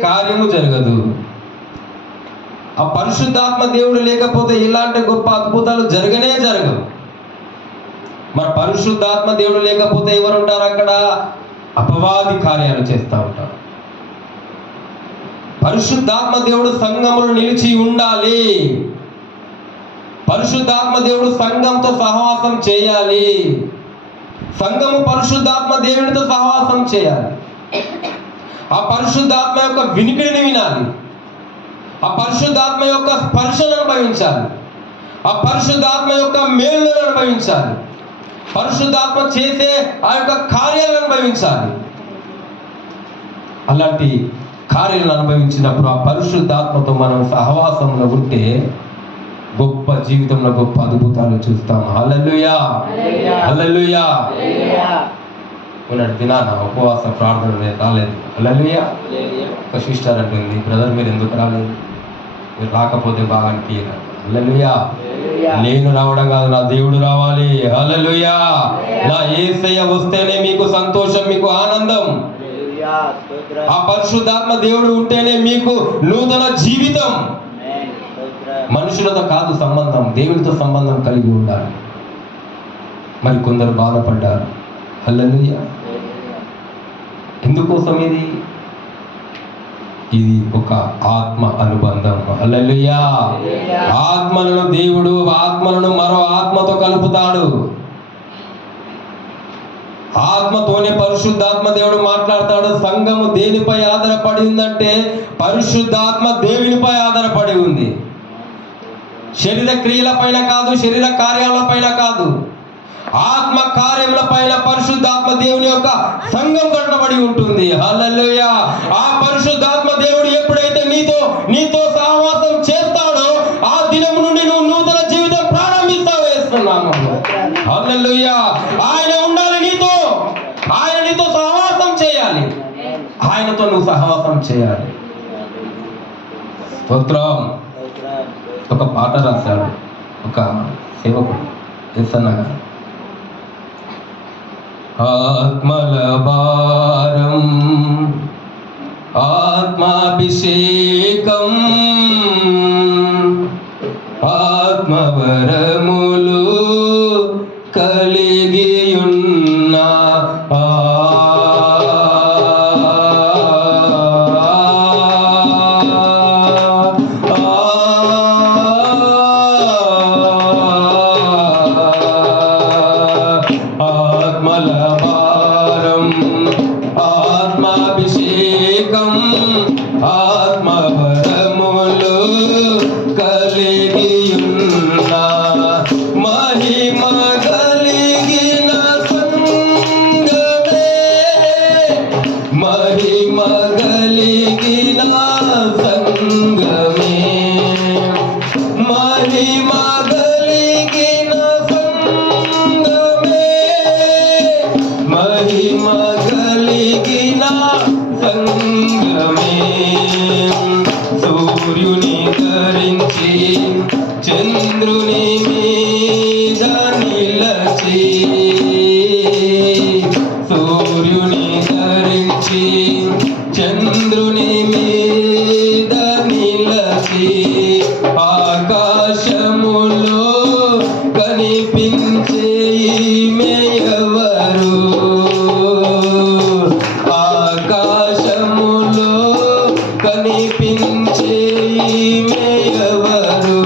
కార్యము జరగదు. ఆ పరిశుద్ధాత్మ దేవుడు లేకపోతే ఇలాంటి గొప్ప అద్భుతాలు జరగవు. మరి పరిశుద్ధాత్మ దేవుడు లేకపోతే ఎవరు ఉంటారు అక్కడ? అపవాది కార్యాలు చేస్తూ ఉంటారు. పరిశుద్ధాత్మ దేవుడు సంఘములో నిలిచి ఉండాలి. పరిశుద్ధాత్మ దేవుడు సంఘంతో సహవాసం చేయాలి. సంఘము పరిశుద్ధాత్మ దేవునితో సహవాసం చేయాలి. ఆ పరిశుద్ధాత్మ యొక్క వినికిడిని వినాలి. ఆ పరిశుద్ధాత్మ యొక్క స్పర్శను అనుభవించాలి. ఆ పరిశుద్ధాత్మ యొక్క మేలును అనుభవించాలి. పరిశుద్ధాత్మ చేసే ఆ యొక్క కార్యాలను అనుభవించాలి. అలాంటి కార్యాలను అనుభవించినప్పుడు ఆ పరిశుద్ధాత్మతో మనం సహవాసంలో ఉంటే గొప్ప జీవితంలో గొప్ప అద్భుతాలు చూస్తాం. హల్లెలూయా, హల్లెలూయా. మొన్నటి దినాన ఉపవాస ప్రార్థన రాలేదు. హల్లెలూయా. ఒక సిస్టర్ అంటుంది, బ్రదర్ మీరు ఎందుకు రాలేదు? మీరు రాకపోతే బాగా అనిపించదు. హల్లెలూయా. నేను రావడం కాదు, నా దేవుడు రావాలి. హల్లెలూయా. నా యేసయ్య వస్తేనే మీకు సంతోషం, మీకు ఆనందం. ఆ పరిశుద్ధాత్మ దేవుడు ఉంటేనే మీకు నూతన జీవితం. మనుషులతో కాదు సంబంధం, దేవునితో సంబంధం కలిగి ఉండాలి. మరి కొందరు బాధపడ్డారు. హల్లెలూయా. ఎందుకోసం ఇది ఒక ఆత్మ అనుబంధం. హల్లెలూయా. ఆత్మలను దేవుడు ఆత్మలను మరో ఆత్మతో కలుపుతాడు. ఆత్మతోనే పరిశుద్ధాత్మ దేవుడు మాట్లాడతాడు. సంఘము దేనిపై ఆధారపడి ఉందంటే పరిశుద్ధాత్మ దేవునిపై ఆధారపడి ఉంది. శరీర క్రియల పైన కాదు, శరీర కార్యాల పైన కాదు, ఆత్మ కార్యముల పైన పరిశుద్ధాత్మ దేవుని యొక్క సంఘం కట్టబడి ఉంటుంది. హల్లెలూయా. ఆ పరిశుద్ధాత్మ దేవుడు ఎప్పుడైతే నీతో సహవాసం చేస్తాడో ఆ దినము నుండి నువ్వు నూతన జీవితం ప్రారంభిస్తావు. వేస్తున్నాను. హల్లెలూయా. ఆయన ఉండాలి నీతో. ఆయన నీతో సహవాసం చేయాలి. ఆయనతో నువ్వు సహవాసం చేయాలి. స్తోత్రం. ఒక పాట రాశాడు ఒక సేవకుడు, ఎస్సన్న గారు. ఆత్మల భారం, ఆత్మాభిషేకం, ఆత్మవరములు కలిగియున్న సూర్యుని ధరించి చంద్రుని మీద నిలచి, సూర్యుని ధరించి చంద్రుని మీద నిలచి, ఆకాశములో కనిపించే ఈమె ఎవరు? ఆకాశములో కనిపించే ఈమె ఎవరు?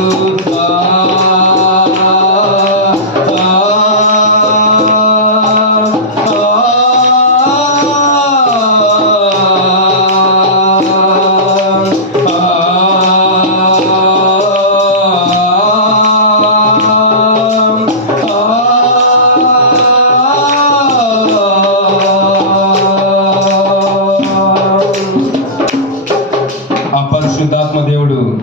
పరిశుద్ధాత్మ దేవుడు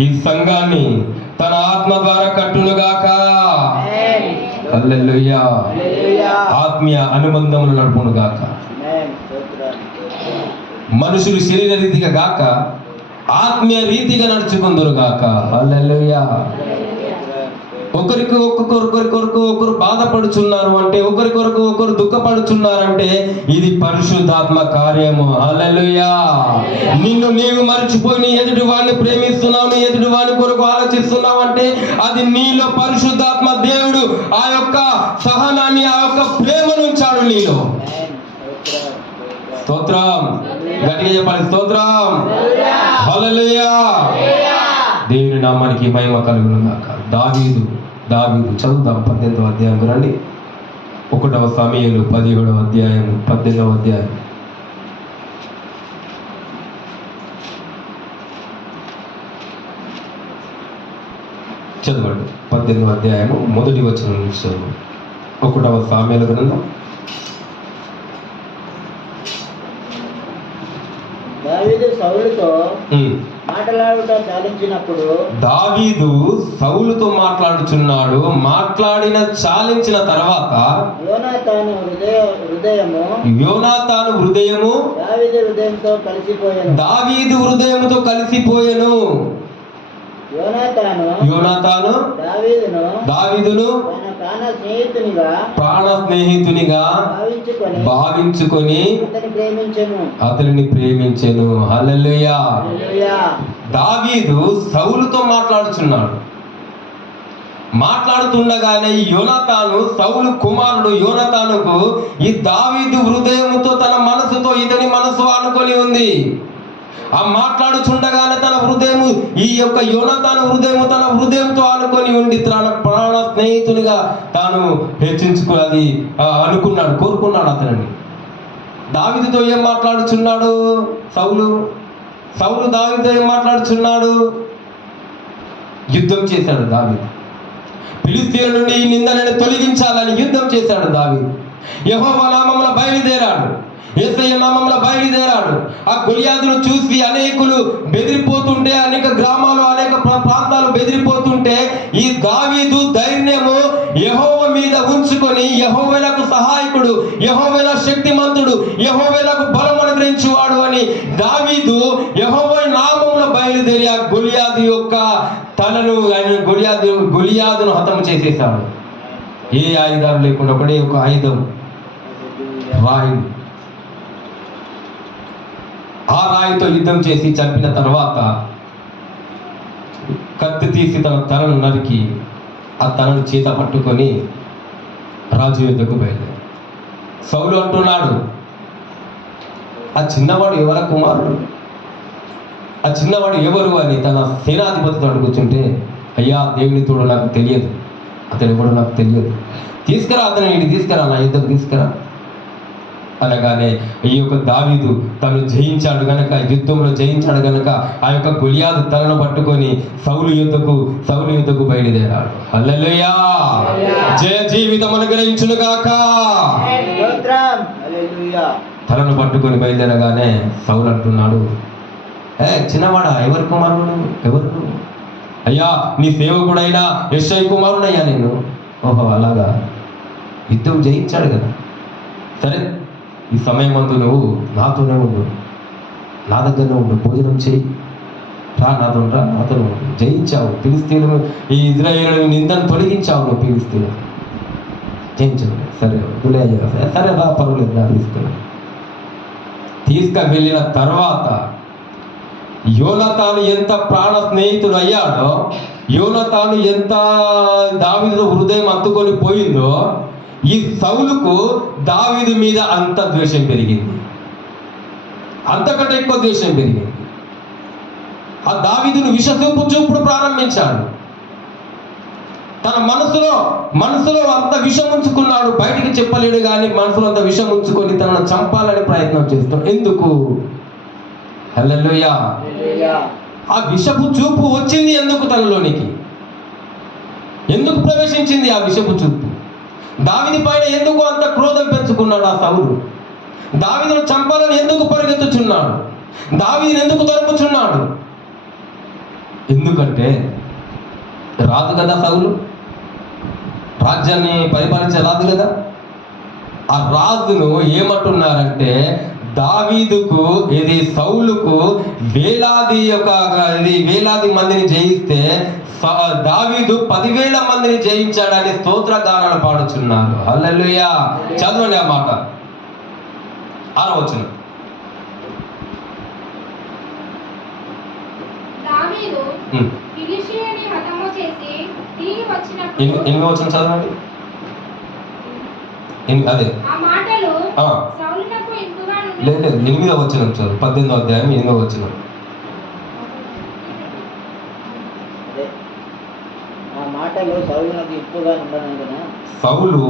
ఈ సంఘాన్ని తన ఆత్మ ద్వారా కట్టునుగాక. హల్లెలూయా. ఆత్మీయ అనుబంధములు నడుపునుగాక. మనుషులు శరీర రీతిగా గాక ఆత్మీయ రీతిగా నడుచుకుందురుగాక. హల్లెలూయా. ఒకరు బాధపడుచున్నారు అంటే, ఒకరు దుఃఖపడుచున్నారంటే ఇది పరిశుద్ధాత్మ కార్యము. హల్లెలూయా. నిన్ను నీవు మర్చిపోయి నీ ఎదుటి వాడిని ప్రేమిస్తున్నావు, నీ ఎదుటి వాడి కొరకు ఆలోచిస్తున్నావు అంటే అది నీలో పరిశుద్ధాత్మ దేవుడు ఆ యొక్క సహనాన్ని, ఆ యొక్క ప్రేమను ఉంచాడు నీలో. స్తోత్రం. గట్టిగా చెప్పాలి, స్తోత్రం. హల్లెలూయా. దేవుని నామానికి మహిమ కలుగును గాక. దావీదు చదువుదాం. 18వ అధ్యాయం రండి. 1వ సమూయేలు 17వ అధ్యాయం 18వ అధ్యాయం. చదవండి. 18వ అధ్యాయము మొదటి వచనం నుంచి చదువు. 1వ సమూయేలు గ్రంథం. దావీదు సౌలుతో మాట్లాడుట చాలించినప్పుడు, దావీదు సౌలుతో మాట్లాడుచున్నాడు. మాట్లాడిన చాలించిన తర్వాత యోనాతాను హృదయము దావీదు హృదయంతో కలిసిపోయెను. యోనాతాను దావీదును ప్రాణ స్నేహితునిగా భావించుకొని అతనిని ప్రేమించెను. హల్లెలూయా. దావీదు సౌలుతో మాట్లాడుతుండగానే యోనాతాను, సౌలు కుమారుడు యోనాతానుకు ఈ దావీదు హృదయముతో, తన మనసుతో ఇతని మనసు ఆనుకొని ఉంది. ఆ మాట్లాడుచుండగానే తన హృదయము, ఈ యొక్క యోనాతాను హృదయము తన హృదయంతో ఆనుకొని ఉండి తన ప్రాణ స్నేహితునిగా తాను హెచ్చించుకున్నది అనుకున్నాడు, కోరుకున్నాడు అతనిని. దావీదుతో ఏం మాట్లాడుచున్నాడు సౌలు దావీదుతో ఏం మాట్లాడుచున్నాడు? యుద్ధం చేశాడు దావీదు. ఫిలిష్తీయుల నుండి ఈ నిందలను తొలగించాలని యుద్ధం చేశాడు దావీదు. యెహోవా నామమున బయలుదేరాడు, యేసయ్య నామమున బయలుదేరాడు. ఆ గొలియాతును చూసి అనేకులు బెదిరిపోతుంటే, అనేక గ్రామాలు, అనేక ప్రాంతాలు బెదిరిపోతుంటే ఈ దావీదు ధైర్యము యెహోవా మీద ఉంచుకొని, యెహోవాకు సహాయకుడు, యెహోవా శక్తిమంతుడు, యెహోవాకు బలం అనుగ్రహించువాడు అని దావీదు యెహోవా నామమున బయలుదేరి ఆ గొలియాతు యొక్క తలను, గొలియాతును హతము చేసేశాడు. ఏ ఆయుధాలు లేకుండా ఒకటే ఒక ఆయుధం, రాయి. ఆ రాయితో యుద్ధం చేసి చంపిన తర్వాత కత్తి తీసి తన తలను నరికి ఆ తలను చేత పట్టుకొని రాజు యుద్ధకు బయలుదేరాడు. సౌలు అంటున్నాడు, ఆ చిన్నవాడు ఎవరి కుమారుడు, ఆ చిన్నవాడు ఎవరు అని తన సేనాధిపతితో కూర్చుంటే, అయ్యా దేవుని తోడు నాకు తెలియదు, అతను ఎవడో నాకు తెలియదు, తీసుకురా అతను, తీసుకురా నా యుద్ధం తీసుకురా అనగానే ఈ యొక్క దావీదు తను జయించాడు గనక, యుద్ధంలో జయించాడు గనక ఆ యొక్క గొలియాతు తలను పట్టుకొని సౌలు యుద్ధకు బయలుదేరాడు. హల్లెలూయా. జయ జీవితం అనుగ్రహించును గాక. తలను పట్టుకొని బయలుదేరగానే సౌలు అంటున్నాడు, చిన్నవాడా ఎవరి కుమారుడు, ఎవరు? అయ్యా నీ సేవకుడైనా యెషై కుమారుడయ్యా నేను. ఓహో అలాగా, యుద్ధం జయించాడు కదా, సరే ఈ సమయం అందు నువ్వు నాతోనే ఉండు, నా దగ్గరనే ఉండు, భోజనం చేయి, నాతో ఉండు. జయించావు ఫిలిష్తీయులను, ఈ ఇజ్రాయేలు నిందను తొలగించావు నువ్వు, ఫిలిష్తీయులు జయించావు. సరే సరే రా, పర్వాలేదు రా, తీసుకువెళ్ళిన తర్వాత యోనాతాను ఎంత ప్రాణ స్నేహితుడు అయ్యాడో, యోనాతాను ఎంత దావీదు హృదయం అత్తుకొని పోయిందో, ఈ సౌలుకు దావీదు మీద అంత ద్వేషం పెరిగింది, అంతకంటే ఎక్కువ ద్వేషం పెరిగింది. ఆ దావీదును చూపుడు ప్రారంభించాడు. తన మనసులో అంత విషం ఉంచుకున్నాడు, బయటికి చెప్పలేడు కానీ మనసులో అంత విషం ఉంచుకొని తనను చంపాలని ప్రయత్నం చేస్తాడు. ఎందుకు? హల్లెలూయా. ఆ విషపు చూపు వచ్చింది ఎందుకు? తనలోనికి ఎందుకు ప్రవేశించింది ఆ విషపు చూపు? దావీదు పైన ఎందుకు అంత క్రోధం పెంచుకున్నాడు ఆ సౌలు? దావీదును చంపాలని ఎందుకు పరిగెత్తుచున్నాడు? దావీదును ఎందుకు తరుముచున్నాడు? ఎందుకంటే రాదు కదా సౌలు, రాజ్యాన్ని పరిపాలించే రాదు కదా. ఆ రాజును ఏమంటున్నారంటే, దావీదుకు ఇది సౌలుకు వేలాది మందిని జయిస్తే దావీదు 10,000 మందిని జయించాడని స్తోత్ర గానాలు పాడుచున్నారు. హల్లెలూయా. చదవండి ఆ మాట, 6వ వచనం. దావీదు ఫిలిష్తీయుని హతము చేసి తిరిగి వచ్చినప్పుడు 8వ వచనం చదవండి. అదే ఆ మాటలు ఆ. సౌలునకు ఇంపుగా నుండి లేదు 8వ వచనం చదువు, 18వ అధ్యాయం 8వ వచనం. అదే ఆ మాటలు సౌలునకు ఇంపుగా ఉండనందున సౌలు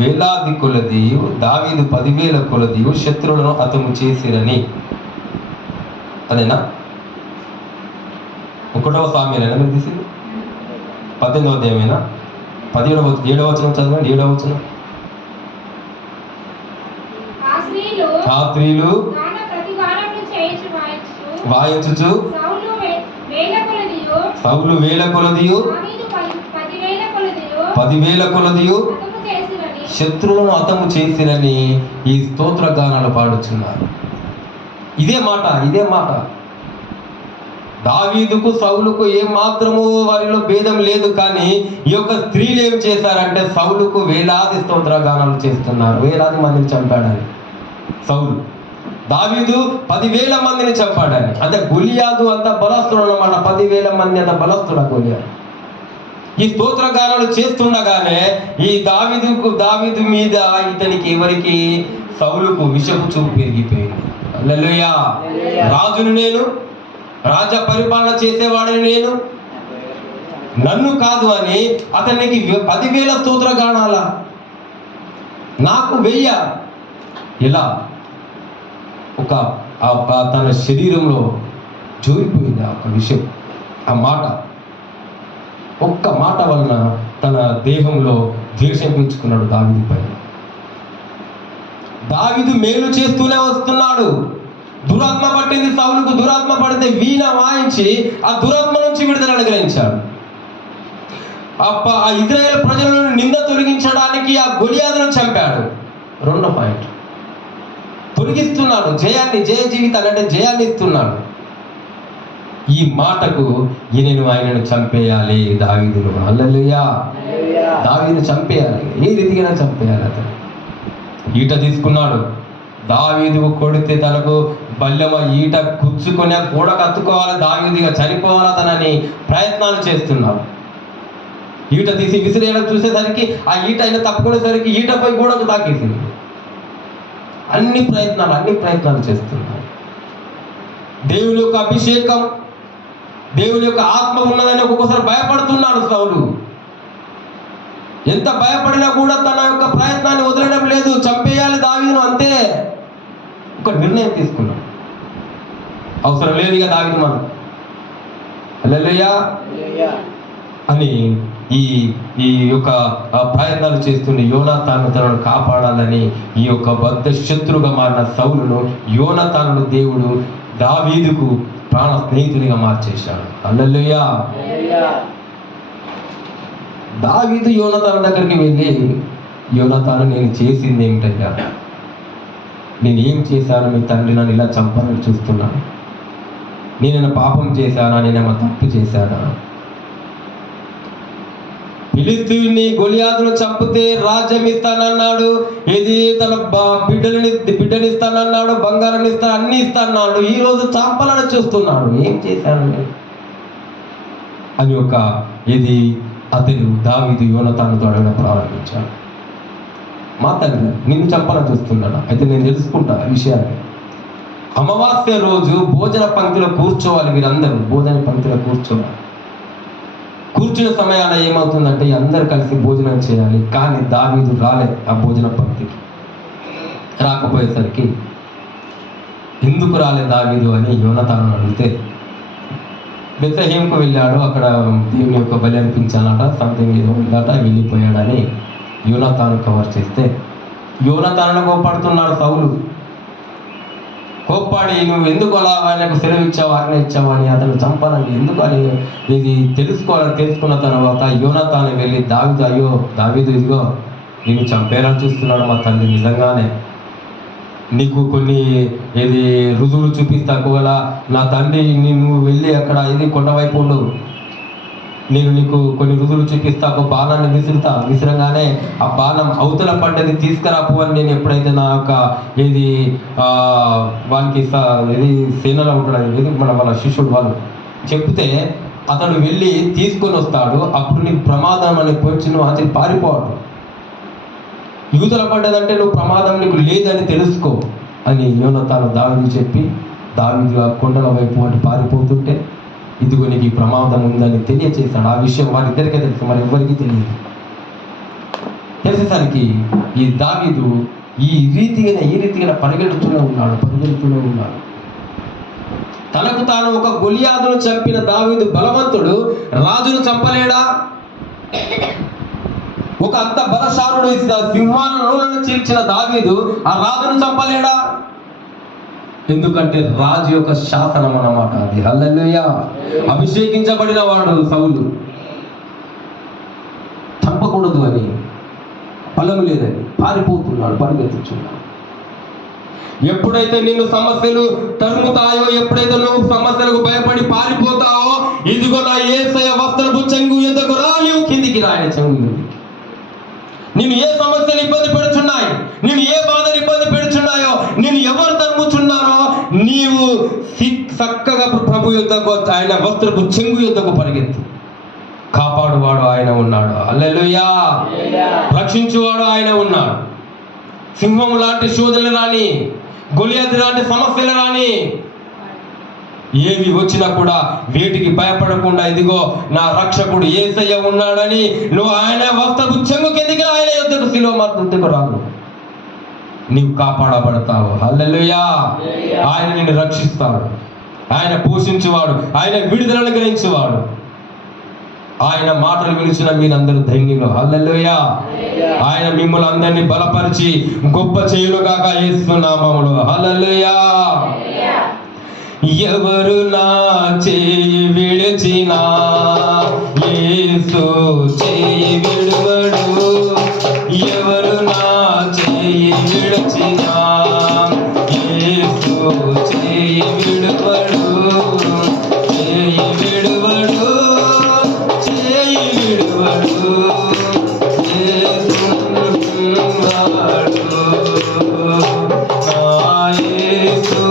వేలాది కొలదియు దావీదు 10,000 కొలదియు శత్రువులను హతము చేసిరని. అదేనా? 1వ సామ్యులేనా మీరు తీసింది? 18వ అధ్యాయమేనా? 7వ వచనం చదవండి. 7వ వచనం. ఆ స్త్రీలు గాన ప్రతిగానములు చేయుచు వాయించుచు సౌలు వేల కొలదియు దావీదు 10,000 కొలదియు హతము చేసిరని శత్రువులను హతము చేసిరని ఈ స్తోత్ర గానాలు పాడుచున్నారు. ఇదే మాట. దావీదుకు సౌలుకు ఏం మాత్రము వారిలో భేదం లేదు. కానీ ఈ యొక్క స్త్రీలు ఏం చేశారంటే సౌలుకు వేలాది స్తోత్ర గానాలు చేస్తున్నారు. వేలాది మందిని చంపాడని సౌలు, దావీదు 10,000 మందిని చంపాడని. అంటే గొలియాదు అంత బలస్తుడు అన్నమాట. 10,000 మంది అంత బలస్తుడు గొలియాదు. ఈ స్తోత్ర గానాలు చేస్తుండగానే ఈ దావీదు మీద ఇతనికి ఎవరికి సౌలుకు విషపు చూపు పెరిగిపోయింది. హల్లెలూయా. రాజును నేను, రాజ పరిపాలన చేసేవాడిని నేను, నన్ను కాదు అని అతనికి 10,000 స్తోత్ర గానాల, నాకు 1000. ఇలా తన శరీరంలో జోరిపోయింది ఆ ఒక విషయం. ఆ మాట, ఒక్క మాట వలన తన దేహంలో ద్వేషం పెంచుకున్నాడు దావీదు పైన. దావీదు మేలు చేస్తూనే వస్తున్నాడు. దురాత్మ పట్టింది సౌలుకు. దురాత్మ పడితే వీణ వాయించి ఆ దురాత్మ నుంచి విడుదల అనుగ్రహించాడు. ఆ ఇశ్రాయేలు ప్రజలను నింద తొలగించడానికి ఆ గొలియాదును చంపాడు. 2వ పాయింట్, తొలగిస్తున్నాడు జయాన్ని, జయ జీవితాన్ని, అంటే జయాన్ని ఇస్తున్నాడు. ఈ మాటకు ఆయనను చంపేయాలి దావీదును. హల్లెలూయా. దావీదును చంపేయాలి, ఏ రీతిగా చంపేయాలి. అతను ఈట తీసుకున్నాడు. దావీదు కొడితే తనకు బల్లెమ ఈట కుచ్చుకొని గోడ కత్తుకోవాలి, దావీదుగా చనిపోవాలి అతనని ప్రయత్నాలు చేస్తున్నాడు. ఈట తీసి విసిరేయడం చూసేసరికి ఆ ఈట అయినా తప్పుకునేసరికి ఈటపై గోడకు తాకేసింది. అన్ని ప్రయత్నాలు చేస్తున్నాడు. దేవుని యొక్క అభిషేకం, దేవుని యొక్క ఆత్మ ఉన్నదని ఒక్కొక్కసారి భయపడుతున్నాడు సౌలు. ఎంత భయపడినా కూడా తన యొక్క ప్రయత్నాన్ని వదలడం లేదు. చంపేయాలి దావీదును, అంతే ఒక నిర్ణయం తీసుకున్నాడు. అవసరం లేదు ఇక దావీదు మనం, హల్లెలూయా అని ఈ యొక్క ప్రయత్నాలు చేస్తుండే యోనాతాను తనను కాపాడాలని ఈ యొక్క బద్ధ శత్రుగా మారిన సౌలును యోనాతాను దేవుడు దావీదుకు ప్రాణ స్నేహితునిగా మార్చేశాడు. హల్లెలూయా. దావీదు యోనాతాను దగ్గరికి వెళ్ళి, యోనాతాను నేను చేసింది ఏమిటయ్యా? నేను ఏం చేశాను? మీ తండ్రి నన్ను ఇలా చంపాలని చూస్తున్నాను. నేనేమైనా పాపం చేశానా? నేనేమో తప్పు చేశానా? ఫిలిష్తీయుని గొలియాదును చంపితే రాజ్యం ఇస్తానన్నాడు, ఇది తన బిడ్డనిస్తానన్నాడు, బంగారం ఇస్తాను, అన్ని ఇస్తానన్నాడు. ఈ రోజు చంపాలని చూస్తున్నాడు. ఏం చేశాను అని అతను దావీదు యోనాతానుతో అడగడం ప్రారంభించాడు. మా తండ్రి నిన్ను చంపాలని చూస్తున్నాడు, అయితే నేను తెలుసుకుంటా విషయాన్ని. అమావాస్య రోజు భోజన పంక్తిలో కూర్చోవాలి, మీరందరూ భోజన పంక్తిలో కూర్చోవాలి. కూర్చున్న సమయాన ఏమవుతుందంటే అందరు కలిసి భోజనం చేయాలి. కానీ దావీదు రాలే ఆ భోజన పంక్తికి. రాకపోయేసరికి ఎందుకు రాలే దావీదు అని యోనాతాను అడిగితే, బెత్లెహేముకు వెళ్ళాడు, అక్కడ దేవుని యొక్క బలి అర్పించాలట, సంథింగ్ ఏదో ఉందట, వెళ్ళిపోయాడని యోనాతాను కవర్ చేస్తే యోనాతాను కోప్పడుతున్నాడు సౌలు. కోప్పాడి నువ్వు ఎందుకు అలా ఆయనకు సెలవు ఇచ్చావు, ఆజ్ఞ ఇచ్చావు అని, అతను చంపాలని ఎందుకు అని ఇది తెలుసుకున్న తర్వాత యోనాతాను వెళ్ళి దావీదు ఇదిగో నిన్ను చంపేయాలని చూస్తున్నాడు మా తండ్రి, నిజంగానే నీకు కొన్ని ఇది రుజువులు చూపిస్తా, ఒకవేళ నా తండ్రి నువ్వు వెళ్ళి అక్కడ ఇది కొండవైపు ఉండు, నేను నీకు కొన్ని రుజువులు చూపిస్తా, ఒక బాణాన్ని విసిరంగానే ఆ బాణం అవతల పడ్డది తీసుకురాపు అని నేను ఎప్పుడైతే నా యొక్క ఇది వానికి ఇది సేనలో ఉంటాడు, ఇది వాళ్ళ శిష్యుడు వాళ్ళు చెప్తే అతడు వెళ్ళి తీసుకొని వస్తాడు. అప్పుడు నీకు ప్రమాదం అని పొంచి నువ్వు అతను పారిపోవడం, యూతల పడ్డదంటే నువ్వు ప్రమాదం నీకు లేదని తెలుసుకో అని యోనతాను దావీదుకు చెప్పి, దావీదు ఆ కొండల వైపు అటు పారిపోతుంటే ఇదిగో నీకు ఈ ప్రమాదం ఉందని తెలియచేశాడు. ఆ విషయం వారిద్దరికే తెలుసు, మరి ఎవరికి తెలియదు. తెలిసేసరికి ఈ దావీదు ఈ రీతిగా పరిగెడుతూనే ఉన్నాడు. తనకు తాను ఒక గొలియాదును చంపిన దావీదు బలవంతుడు, రాజును చంపలేడా? ఒక అంత బలశాలుడు సింహాల నోలను చీల్చిన దావీదు ఆ రాజును చంపలేడా? ఎందుకంటే రాజు యొక్క శాసనం అన్నమాట అది. హల్లెలూయా. అభిషేకించబడిన వాడు సౌలు, చంపకూడదు అని, బలము లేదని పారిపోతున్నాడు, పరిగెత్తుచున్నాడు. ఎప్పుడైతే నిన్ను సమస్యలు తరుముతాయో, ఎప్పుడైతే నువ్వు సమస్యలకు భయపడి పారిపోతావో, ఇదిగో నా యేసయ్య వస్త్రపు చెంగు ఎద్దకు రా, నీవు కిందికి రాయన చెంగు. నిన్ను ఏ సమస్యలు ఇబ్బంది పెడుతున్నాయి, నిన్ను ఏ బాధలు ఇబ్బంది పెడుతున్నాయో, నిన్ను ఎవరు తరుముతున్నారో, నీవు చక్కగా ప్రభు యుద్ధకు, ఆయన వస్త్రపు చెంగు యుద్ధకు పరిగెత్తి. కాపాడువాడు ఆయన ఉన్నాడు. హల్లెలూయా. రక్షించువాడు ఆయన ఉన్నాడు. సింహం లాంటి శోధనలు రాని, గొలియాతు లాంటి సమస్యలు రాని, ఏవి వచ్చినా కూడా వేటికి భయపడకుండా, ఇదిగో నా రక్షకుడు యేసయ్య ఉన్నాడని నువ్వు ఆయన వస్త్రపు చెంగు కిందికి ఆయన యుద్ధకు శిలువ యుద్ధకు రాను, నీవు కాపాడబడతావు. హల్లెలూయా. ఆయన నిన్ను రక్షిస్తాడు, ఆయన పోషించువాడు, ఆయన విడుదలను గ్రహించువాడు. ఆయన మాటలు వినిచిన మీరందరూ ధన్యులు. హల్లెలూయా. ఆయన మిమ్మల్ని అందరినీ బలపరిచి గొప్ప చేయునుగాక యేసు నామములో. హల్లెలూయా. ఎవరు నా చేయి విడిచినా యేసు చేయి విడువడు, ఎవరు నా చేయి విడిచినా యేసు చేయి విడువడు, చేయి విడువడు, చేయి విడువడు, యేసు ఉన్నాడు, నా యేసు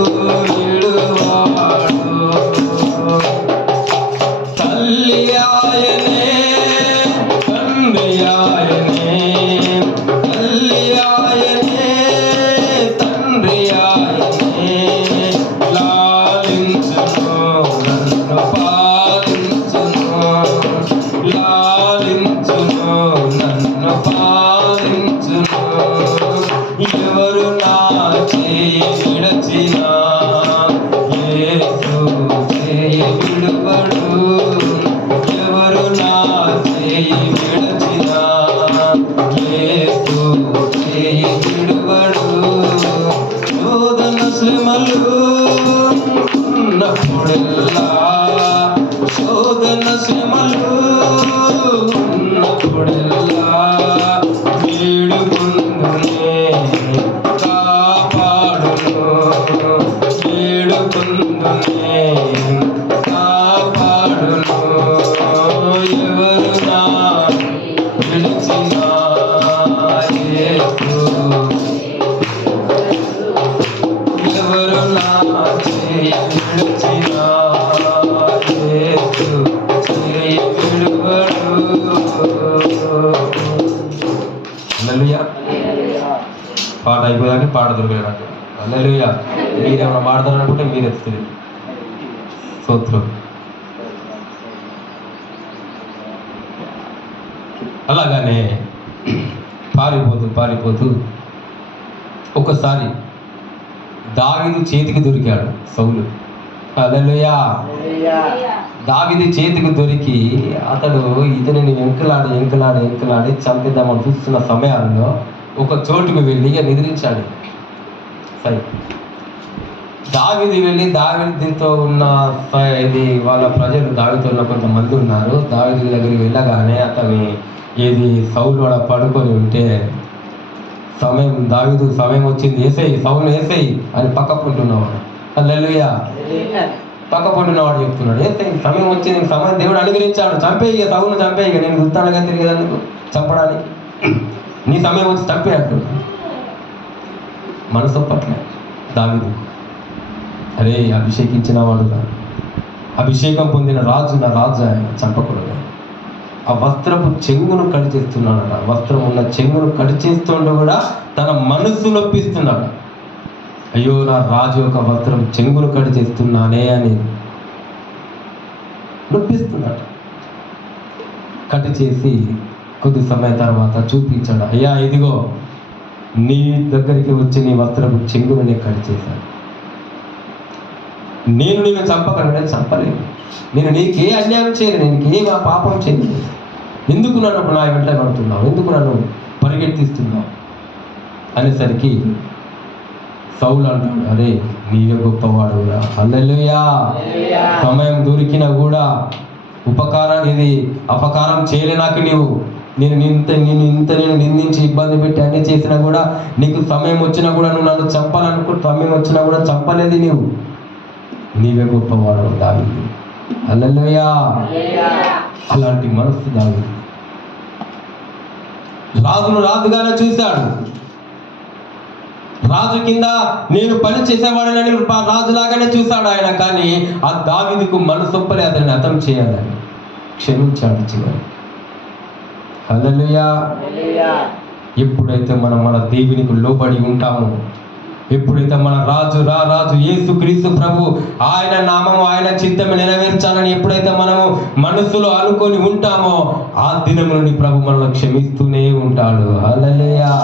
విడువాడు. తల్లి ఆయనే, తండ్రి ఆయనే, తల్లి ఆయనే, తండ్రి ఆయనే, లాలించును నన్ను పాలించును, లాలించును నన్ను పాలించును. ఎవరు నా చేయి విడచినా యేసు చేయి విడువడు, ఎవరు నా చేయి విడచినా యేసు చేయి విడువడు. శోధన శ్రమలు ఉన్నప్పుడెల్లా, శోధన శ్రమలు ఉన్నప్పుడెల్లా వేడుకుందునే కాపాడును, వేడుకుందునే కాపాడును. ఎవరు నా విడిచినా యేసు, ఎవరు నా చేయి విడిచినా యేసు చేయి విడువడు. హల్లెలూయా. పాట అయిపోయాక పాట దొరికేదాకా. హల్లెలూయా. మీరేమైనా పాడతారనుకుంటే మీరు ఎత్తుతుంది. స్తోత్రం. అలాగానే పారిపోతూ ఒకసారి దావీదు చేతికి దొరికాడు సౌలు. హల్లెలూయా. దావీదు చేతికి దొరికి అతడు ఇతనిని వెంకలాడి చంపిద్దామని చూస్తున్న సమయాల్లో ఒక చోటుకు వెళ్ళి నిద్రించాడు. సరే, దావీదు వెళ్ళి దావీదుతో ఉన్న ఇది వాళ్ళ ప్రజలు, దావీదుతో ఉన్న కొంతమంది ఉన్నారు. దావీదు దగ్గరికి వెళ్ళగానే అతని సౌలు పడుకొని ఉంటే దావీదు సమయం వచ్చింది, ఏసేయి సౌలు ఏసేయి అని పక్కకుంటున్నవాడు. హల్లెలూయా. పక్కకుంటున్నవాడు చెప్తున్నాడు, ఏసేయి సమయం వచ్చింది, సమయం దేవుడు అనుగ్రహించాడు, చంపేయి సౌలు చంపేయి, నేను గుర్తాడుగా తిరిగేదందుకు చంపడానికి, నీ సమయం వచ్చి చంపే అంటున్నాడు. మనసు పట్ల దావీదు, అరే అభిషేకించిన వాడుగా, అభిషేకం పొందిన రాజు నా రాజు, ఆయన చంపకూడదు. ఆ వస్త్రపు చెంగును కడిచేస్తున్నాడట. వస్త్రం ఉన్న చెంగును కడిచేస్తుండో కూడా తన మనస్సు నొప్పిస్తున్నాడు. అయ్యో నా రాజు యొక్క వస్త్రం చెంగును కడిచేస్తున్నానే అని నొప్పిస్తున్నాడు. కట్ చేసి కొద్ది సమయం తర్వాత చూపించాడు, అయ్యా ఇదిగో నీ దగ్గరికి వచ్చి నీ వస్త్రపు చెంగును నేను కట్ చేశాను. నేను నిన్ను చంపగలను, చంపలేదు. నేను నీకే అన్యాయం చేయలేదు, నీకే ఆ పాపం చేయలేదు. ఎందుకు నన్ను నా వెంట పడుతున్నావు, ఎందుకు నన్ను పరిగెత్తిస్తున్నావు అనేసరికి సౌలు అంటాడు, అరే నీవే గొప్పవాడురా. హల్లెలూయా. సమయం దొరికినా కూడా అపకారం చేయలే నాకు నీవు. నేను నిందించి ఇబ్బంది పెట్టి అన్ని చేసినా కూడా నీకు సమయం వచ్చినా కూడా నువ్వు నన్ను సమయం వచ్చినా కూడా చంపలేదు నీవు. నీవే గొప్పవాడు దావీదు. హల్లెలూయా. అలాంటి మనస్సు దావీదు. రాజును రాజుగానే చూశాడు. రాజు కింద నేను పని చేసేవాడని రాజులాగానే చూశాడు ఆయన. కానీ ఆ దావీదుకు మనసొప్పలే అతన్ని హతం చేయాలని క్షమించాడు చివరి. హల్లెలూయా. ఎప్పుడైతే మనం మన దేవునికి లోబడి ఉంటామో, ఎప్పుడైతే మన రాజు యేసుక్రీస్తు ప్రభు ఆయన నామము ఆయన చిత్తము నెరవేర్చాలని ఎప్పుడైతే మనము మనసులో అనుకొని ఉంటామో, ఆ దినము నుండి ప్రభు మనల్ని క్షమిస్తూనే ఉంటాడు. హల్లెలూయా.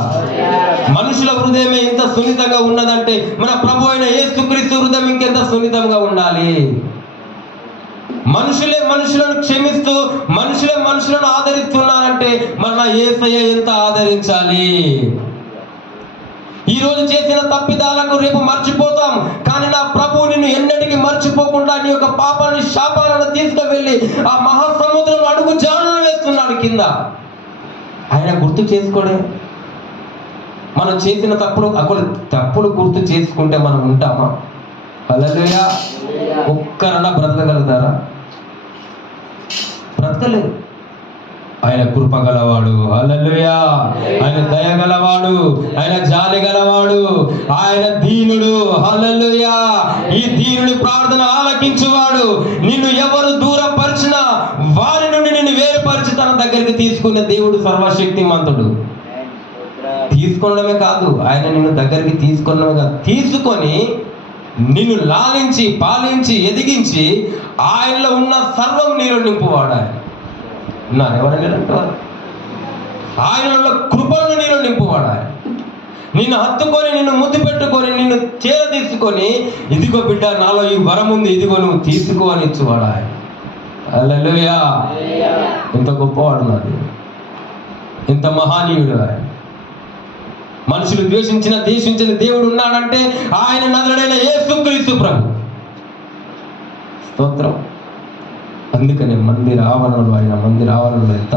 మనుషుల హృదయమే ఎంత సున్నితంగా ఉన్నదంటే మన ప్రభు అయిన యేసుక్రీస్తు హృదయం ఇంకెంత సున్నితంగా ఉండాలి. మనుషులే మనుషులను క్షమిస్తూ మనుషులను ఆదరిస్తున్నారంటే మన యేసయ్య ఎంత ఆదరించాలి. ఈ రోజు చేసిన తప్పిదాలకు రేపు మర్చిపోతాం, కానీ నా ప్రభువు నిన్ను ఎన్నటికీ మర్చిపోకుండా నీ యొక్క పాపాన్ని శాపాలను తీసుకువెళ్ళి ఆ మహాసముద్రంలో అడుగు జాడలు వేస్తున్నాడు కింద. ఆయన గుర్తు చేసుకోడే. మనం చేసిన తప్పులు గుర్తు చేసుకుంటే మనం ఉంటామా? హల్లెలూయా. ఒక్కరన్నా బ్రతకగలుగుతారా? బ్రతకలేదు. ఆయన కృప గలవాడు. హల్లెలూయా. ఆయన దయ గలవాడు, ఆయన జాలి గలవాడు, ఆయన దీనుడు. హల్లెలూయా. ఈ దీనుడి ప్రార్థన ఆలకించువాడు. నిన్ను ఎవరు దూరపరిచినా వారి నుండి నిన్ను వేరుపరిచి తన దగ్గరికి తీసుకునే దేవుడు సర్వశక్తిమంతుడు. తీసుకోవడమే కాదు, ఆయన నిన్ను దగ్గరికి తీసుకున్నమే కాదు, తీసుకొని నిన్ను లాలించి పాలించి ఎదిగించి ఆయనలో ఉన్న సర్వం నీలో నింపువాడు. ఆయన ఉన్నారు ఎవరైనా అంటారు, ఆయనలో కృపను నీలో నింపువాడు. ఆయన నిన్ను హత్తుకొని నిన్ను ముద్దు పెట్టుకొని నిన్ను చేర తీసుకొని, ఇదిగో బిడ్డ నాలో ఈ వరం ఉంది, ఇదిగో నువ్వు తీసుకో అని ఇచ్చేవాడు ఆయన. హల్లెలూయా. ఎంత గొప్పవాడు నాది, ఎంత మహానీయుడు ఆయన. మనుషులు ద్వేషించిన దేవుడు ఉన్నాడంటే ఆయన నజరుడైన యేసుక్రీస్తు ప్రభు. స్తోత్రం. అందుకనే మందిర ఆవరణలో ఎంత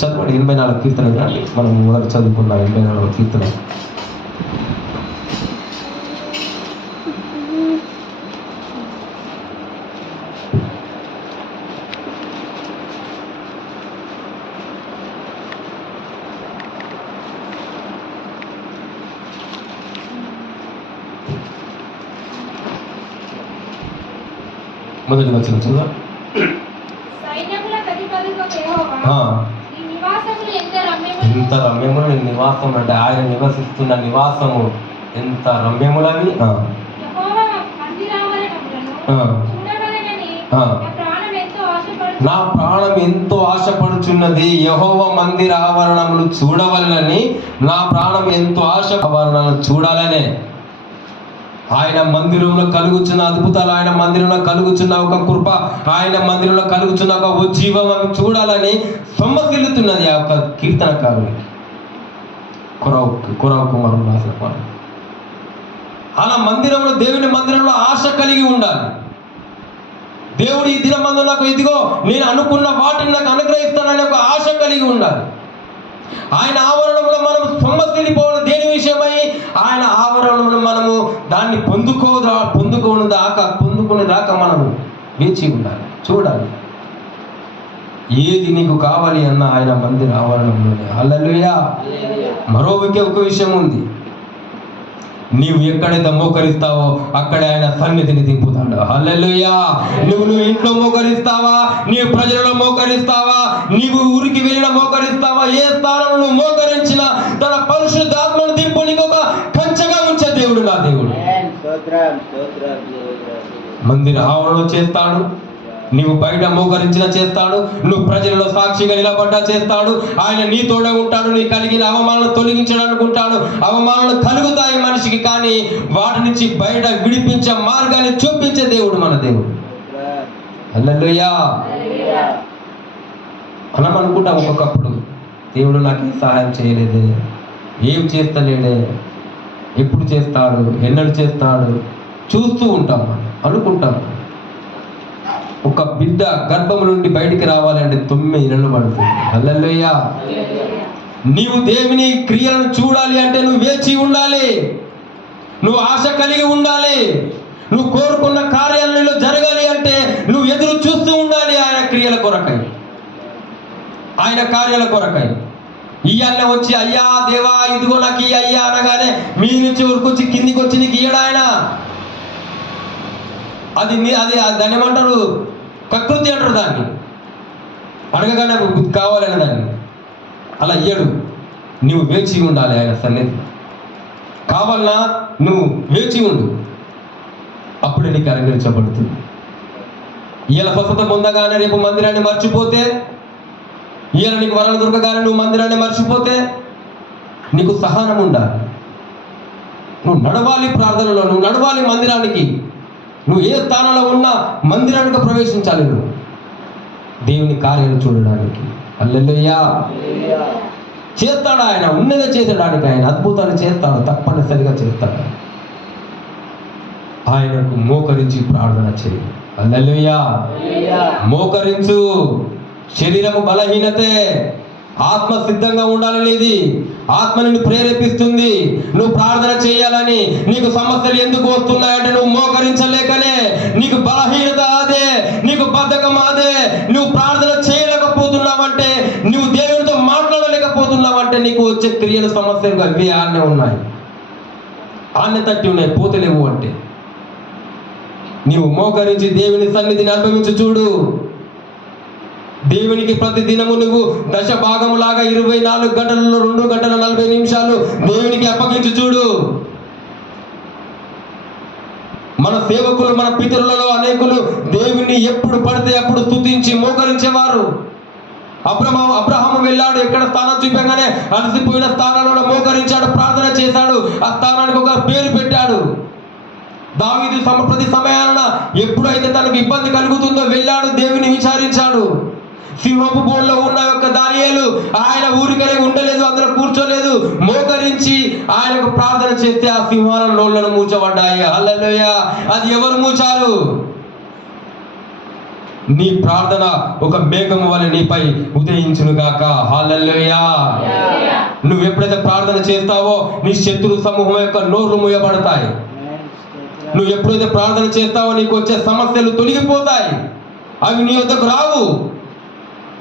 చదవండి. 84 కీర్తన కానీ మనం మొదలు చదువుకున్నాం. 84 కీర్తన. మొదటి వచనం చదువు. ఎంత రమ్యములు నీ నివాసం అంటే ఆయన నివసిస్తున్న నివాసము ఎంత రమ్యములవి. నా ప్రాణం ఎంతో ఆశపడుచున్నది యెహోవా మందిర ఆవరణములు చూడవలనని. నా ప్రాణం ఎంతో ఆవరణలు చూడాలనే. ఆయన మందిరంలో కలుగుచున్న అద్భుతాలు, ఆయన మందిరంలో కలుగుచున్న ఒక కృప, ఆయన మందిరంలో కలుగుచున్న ఒక ఉజ్జీవం అవి చూడాలని సొమ్మసిల్లుతున్నది ఆ యొక్క కీర్తనకారునికి. కురవ కుమారుడు రాసిన పాట. అలా మందిరంలో, దేవుని మందిరంలో ఆశ కలిగి ఉండాలి. దేవుడు ఈ దినమందు నాకు ఇదిగో నేను అనుకున్న వాటిని నాకు అనుగ్రహిస్తానని ఒక ఆశ కలిగి ఉండాలి. ఆయన ఆవరణంలో మనం సొమ్మసిల్లిపోవడం దేని విషయమై? ఆయన ఆవరణంలో మనము దాన్ని పొందుకునే దాకా మనము వేచి ఉండాలి, చూడాలి. ఏది నీకు కావాలి అన్న ఆయన మందిర ఆవరణంలోనే. హల్లెలూయా. మరో ఒక విషయం ఉంది. నీవు ఎక్కడైతే మోకరిస్తావో అక్కడ ఆయన సన్నిధిని దింపుతాడు. హల్లెలూయా. నువ్వు ఇంట్లో మోకరిస్తావా, నీవు ప్రజలలో మోకరిస్తావా, నీవు ఊరికి వెళ్ళిన మోకరిస్తావా, ఏ స్థానంలో నువ్వు మోకరించినా తన పరిశుద్ధాత్మను దింపు నీకు ఒక కంచెగా ఉంచే దేవుడు నా దేవుడు. మందిర ఆవరణలో చేస్తాడు, నీవు బయట మోకరించిన చేస్తాడు, నువ్వు ప్రజలలో సాక్షిగా నిలబడ్డా చేస్తాడు. ఆయన నీ తోడ ఉంటాడు. నీ కలిగిన అవమానాలను తొలగించడానికి ఉంటాడు. అవమానాలు కలుగుతాయి మనిషికి, కానీ వాటి నుంచి బయట విడిపించే మార్గాన్ని చూపించే దేవుడు మన దేవుడు. హల్లెలూయా. మనం అనుకుంటాం ఒక్కొక్కప్పుడు, దేవుడు నాకు ఈ సహాయం చేయలేదే, ఏం చేస్తలేడే, ఎప్పుడు చేస్తాడు, ఎన్నడు చేస్తాడు, చూస్తూ ఉంటాం, అనుకుంటాం. ఒక బిడ్డ గర్భం నుండి బయటికి రావాలంటే 9 నెలలు పడుతుంది. హల్లెలూయా. నీవు దేవుని క్రియలను చూడాలి అంటే నువ్వు వేచి ఉండాలి, నువ్వు ఆశ కలిగి ఉండాలి. నువ్వు కోరుకున్న కార్యాలలో జరగాలి అంటే నువ్వు ఎదురు చూస్తూ ఉండాలి ఆయన క్రియల కొరకై, ఆయన కార్యాల కొరకై. ఇయ్యాలనే వచ్చి అయ్యా దేవా ఇదిగో నాకు ఈ అయ్యా అనగానే మీ నుంచి ఊరుకొచ్చి కిందికి వచ్చి నీకు ఇయ్యడా ఆయన? అది దాన్ని ఏమంటారు? ప్రకృతి అంటారు దాన్ని. అడగగానే కావాలని దాన్ని అలా ఇయ్యడు. నువ్వు వేచి ఉండాలి ఆయన సన్నిధి. కావాలన్నా నువ్వు వేచి ఉండు, అప్పుడే నీకు అనుగ్రహించబడుతుంది. ఇవాళ స్వస్థత పొందగానే రేపు మందిరాన్ని మర్చిపోతే, ఇవాళ నీకు వరాలు దొరకగానే నువ్వు మందిరాన్ని మర్చిపోతే, నీకు సహనం ఉండాలి. నువ్వు నడవాలి ప్రార్థనలో, నువ్వు నడవాలి మందిరానికి. నువ్వు ఏ స్థానంలో ఉన్నా మందిరానికి ప్రవేశించాలి నువ్వు దేవుని కార్యాలు చూడడానికి. హల్లెలూయా. చేస్తాడు ఆయన, ఉన్నదే చేసేయడానికి ఆయన అద్భుతాలు చేస్తాడు, తప్పనిసరిగా చేస్తాడు. ఆయనకు మోకరించి ప్రార్థన చేయి. హల్లెలూయా. మోకరించు. శరీరము బలహీనతే, ఆత్మ సిద్ధంగా ఉండాలి. లేది ఆత్మ నిన్ను ప్రేరేపిస్తుంది నువ్వు ప్రార్థన చేయాలని. నీకు సమస్యలు ఎందుకు వస్తున్నాయంటే నువ్వు మోకరించలేకనే. నీకు బలహీనత అదే, నీకు బద్ధకం అదే. నువ్వు ప్రార్థన చేయలేకపోతున్నావంటే, నువ్వు దేవునితో మాట్లాడలేకపోతున్నావంటే నీకు వచ్చే క్రియలు సమస్యలు అవి ఆన్నే ఉన్నాయి, ఆన్నే తట్టి ఉన్నాయి, పోతలేవు. అంటే నీవు మోకరించి దేవుని సన్నిధిని అనుభవించి చూడు. దేవునికి ప్రతి దినము నువ్వు దశ భాగములాగా 24 గంటలలో 2 గంటల 40 నిమిషాలు దేవునికి అప్పగించి చూడు. మన సేవకులు, మన పితరులలో అనేకులు దేవుని ఎప్పుడు పడితే అప్పుడు స్తుతించి మోకరించేవారు. అబ్రహాము వెళ్ళాడు, ఎక్కడ స్థానం చూపగానే అలసిపోయిన స్థానంలో మోకరించాడు, ప్రార్థన చేశాడు, ఆ స్థానానికి ఒక పేరు పెట్టాడు. దావీదు ప్రతి సమయాన ఎప్పుడైతే తనకు ఇబ్బంది కలుగుతుందో వెళ్ళాడు, దేవుని విచారించాడు. సింహపు బోన్లో ఉన్న యొక్క దానియేలు ఆయన ఊరికనే ఉండలేదు, అందులో కూర్చోలేదు, మోకరించి ఆయనకు ప్రార్థన చేస్తే ఆ సింహాల నోళ్లను మూచబడ్డాయి. హల్లెలూయా. అది ఎవరు మూచారు? నీ ప్రార్థన ఒక మేఘము వలె నీపై ఉదయించును గాక. హల్లెలూయా. నువ్వు ఎప్పుడైతే ప్రార్థన చేస్తావో నీ శత్రు సమూహం యొక్క నోర్లు మూయబడతాయి. నువ్వు ఎప్పుడైతే ప్రార్థన చేస్తావో నీకు వచ్చే సమస్యలు తొలగిపోతాయి, అవి నీ వద్దకు రావు.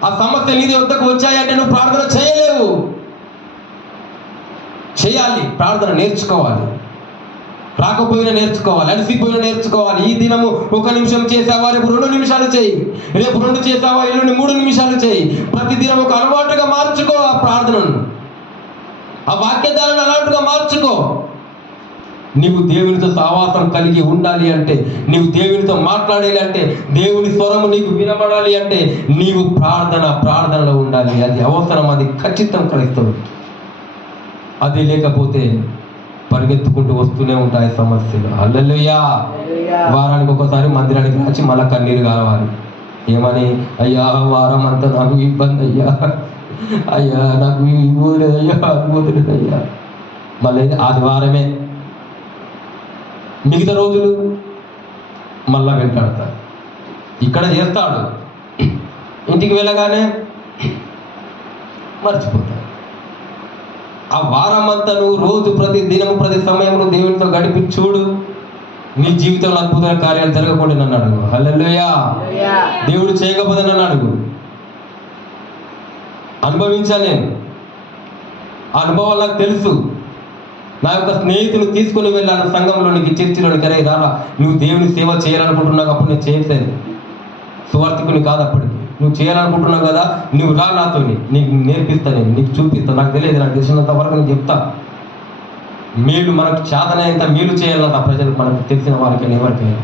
ఆ సమస్య నీ వద్దకు వచ్చాయంటే నువ్వు ప్రార్థన చేయలేవు. చేయాలి, ప్రార్థన నేర్చుకోవాలి. రాకపోయినా నేర్చుకోవాలి, అలసిపోయినా నేర్చుకోవాలి. ఈ దినము 1 నిమిషం చేసావా, రేపు 2 నిమిషాలు చేయి. రేపు 2 చేసావా, ఎల్లుండి 3 నిమిషాలు చేయి. ప్రతి దినం ఒక అలవాటుగా మార్చుకో ఆ ప్రార్థనను, ఆ వాక్యధారను అలవాటుగా మార్చుకో. నీవు దేవునితో సహవాసం కలిగి ఉండాలి అంటే, నీవు దేవునితో మాట్లాడాలి అంటే, దేవుని స్వరము నీకు వినబడాలి అంటే నీవు ప్రార్థనలో ఉండాలి. అది అవసరం, అది ఖచ్చితం క్రైస్తవుడు. అది లేకపోతే పరిగెత్తుకుంటూ వస్తూనే ఉంటాయి సమస్యలు. హల్లెలూయా. వారానికి ఒకసారి మందిరానికి రాచి మళ్ళా కన్నీరు కావాలి. ఏమని? అయ్యా వారం అంతా నాకు ఇబ్బంది అయ్యా, అయ్యా నాకు ఇవ్వలేదయ్యా, అనుకోలేదయ్యా. మళ్ళీ ఆదివారమే, మిగతా రోజులు మళ్ళా వెంటాడతాడు. ఇక్కడ చేస్తాడు, ఇంటికి వెళ్ళగానే మర్చిపోతాడు. ఆ వారమంతా నువ్వు రోజు ప్రతి దినము ప్రతి సమయంలో దేవునితో గడిపి చూడు, నీ జీవితంలో అద్భుతమైన కార్యాలు జరగకుండా నన్ను అడుగు. హల్లెలూయా. దేవుడు చేయకపోతే నన్ను అడుగు. అనుభవించాను నేను. ఆ అనుభవాలు నాకు తెలుసు. నా యొక్క స్నేహితులు తీసుకుని వెళ్ళాను సంఘంలోనికి, చర్చిలోనికి. అరే రారా, నువ్వు దేవుని సేవ చేయాలనుకుంటున్నావు, అప్పుడు నేను చేయట్లేదు, సువార్థికుని కాదు అప్పటికి. నువ్వు చేయాలనుకుంటున్నావు కదా, నువ్వు రా నాతో, నీకు నేర్పిస్తా, నేను నీకు చూపిస్తా. నాకు తెలియదు, నాకు తెలిసినంత వరకు నేను చెప్తా. మేలు మనకు చేతనైనంత మేలు చేయాలంట ప్రజలు, మనకు తెలిసిన వారికైనా ఎవరికైనా.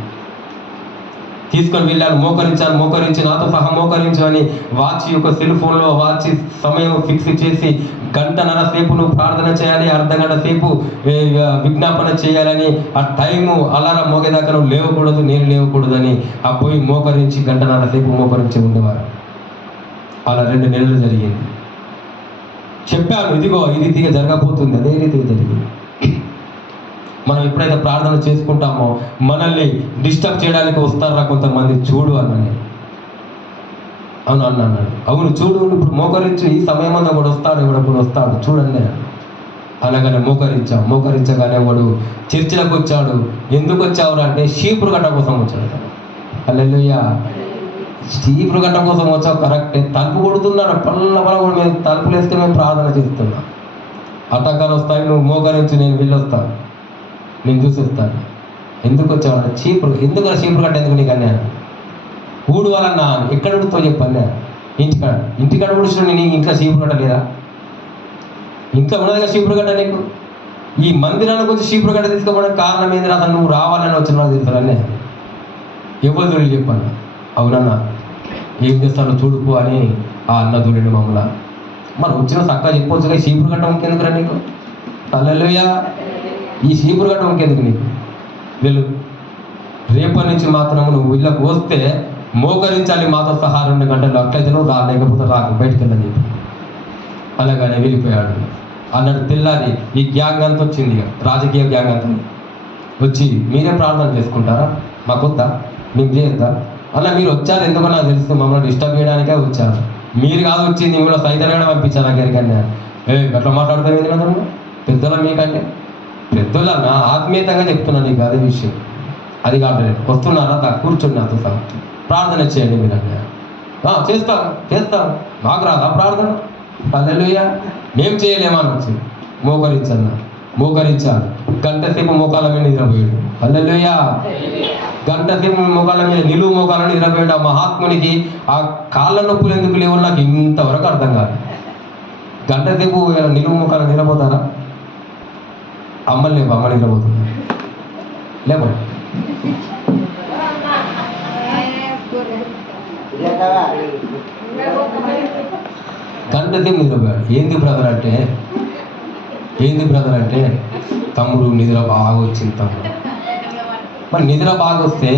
తీసుకొని వెళ్ళాను, మోకరించి నాతో సహా మోకరించు అని వాచ్ యొక్క సెల్ ఫోన్లో వాచ్ సమయం ఫిక్స్ చేసి 1.5 గంట సేపు నువ్వు ప్రార్థన చేయాలి, 1/2 గంట సేపు విజ్ఞాపన చేయాలని, ఆ టైము అలారం మోగేదాకా నువ్వు లేవకూడదు, నేను లేవకూడదు అని ఆ పోయి మోకరించి 1.5 గంట సేపు మోకరించి ఉండేవారు. అలా 2 నెలలు జరిగింది. చెప్పాను, ఇదిగో ఈ రీతిగా జరగబోతుంది. అదే రీతిగా జరిగింది. మనం ఎప్పుడైతే ప్రార్థన చేసుకుంటామో మనల్ని డిస్టర్బ్ చేయడానికి వస్తారా కొంతమంది, చూడు అన్నాను. అవును అన్నాడు. అవును చూడు, ఇప్పుడు మోకరించు, ఈ సమయం అంతా కూడా వస్తాడు, ఎవడప్పుడు వస్తాడు చూడండి. అలాగనే మోకరించగానే వాడు చర్చిలకు వచ్చాడు. ఎందుకు వచ్చావు అంటే షీపురు గడ్డ కోసం వచ్చాడు. హల్లెలూయా. షీపురు గడ్డ కోసం వచ్చావు కరెక్టే. తలుపు కొడుతున్నాడు, పల్ల కూడా మేము తలుపులు వేసుకుని మేము ప్రార్థన చేస్తున్నాం. అటకాలు వస్తాయి, నువ్వు మోకరించు, నేను వెళ్ళొస్తాను, నేను చూసి వస్తాను. ఎందుకు వచ్చావు అంటే చీపురు. ఎందుకు చీపురు గడ్డ ఎందుకు నీకు అన్నాను? ఊడవాలన్నా. ఎక్కడ ఉడుతో చెప్పన్నా? ఇంటికాడ ఊడుచుడు. నీకు ఇంట్లో చీపురు గడ్డ లేదా? ఇంట్లో ఉన్నదిగా చీపురు గడ్డ నీకు. ఈ మందిరానికి వచ్చి చీపురు గడ్డ తీసుకోవడానికి కారణం ఏంటి? అసలు నువ్వు రావాలని వచ్చిన నాకు తెలుసానే. ఎవరు దూరి చెప్పాను. అవునన్నా, ఏం చేస్తాను చూడుపు అని ఆ అన్న దూరిడు మమ్మల్ని. మరి వచ్చిన చక్కగా చెప్పవచ్చుగా, చీపురు గడ్డ ఇంకెందుకురా నీకు? హల్లెలూయా. ఈ చీపురు గడ్డ ఇంకెందుకు నీకు? వెళ్ళు, రేపటి నుంచి మాత్రం నువ్వు ఇళ్ళకు వస్తే మోకరించాలి మాతో సహా 2 గంటలు. అట్లయితే నువ్వు రా, లేకపోతే రాకు, బయటికి వెళ్ళని చెప్పి. అలాగనే వెళ్ళిపోయాడు. అన్నాడు తెల్లారి ఈ గ్యాంగ్ అంతా వచ్చింది, రాజకీయ గ్యాంగ్ అంతా వచ్చి, మీరే ప్రార్థన చేసుకుంటారా, మాకు వద్దా, మీకు చేయొద్దా అలా? మీరు వచ్చారు ఎందుకో నాకు తెలుసు, మమ్మల్ని డిస్టర్బ్ చేయడానికే వచ్చారు. మీరు కాదు వచ్చింది, మీరు సైతంగా పంపించారు దగ్గరికన్నా. అట్లా మాట్లాడుతారు ఏంటి కదా పెద్దల మీకంటే? పెద్దల ఆత్మీయతంగా చెప్తున్నాను నీకు అదే విషయం. అది కాదు, వస్తున్నారా కూర్చొని నాతో సహా ప్రార్థన చేయండి మీరు అన్నా. చేస్తాం మాకు రాదా ప్రార్థన? హల్లెలూయా. మేము చేయలేమని వచ్చి మోకరించాలి. 1 గంట సేపు మోకాళ్ళ మీద నిద్రపోయాడు. హల్లెలూయా. 1 గంట సేపు మోకాళ్ళ మీద, నిలువు మోకాళ్ళ నిద్రపోయాడు. ఆ మహాత్మునికి ఆ కాళ్ళ నొప్పులు ఎందుకు లేవు నాకు ఇంతవరకు అర్థం కాదు. 1 గంట సేపు నిలువు మోకాళ్ళ నిద్రపోతారా? అమ్మ నిద్రపోతుంది లేకపోతే గంట సేపు నిద్రపోయాడు. ఏంది బ్రదర్ అంటే తమ్ముడు నిద్ర బాగా వచ్చింది తమ్ముడు. మరి నిద్ర బాగా వస్తే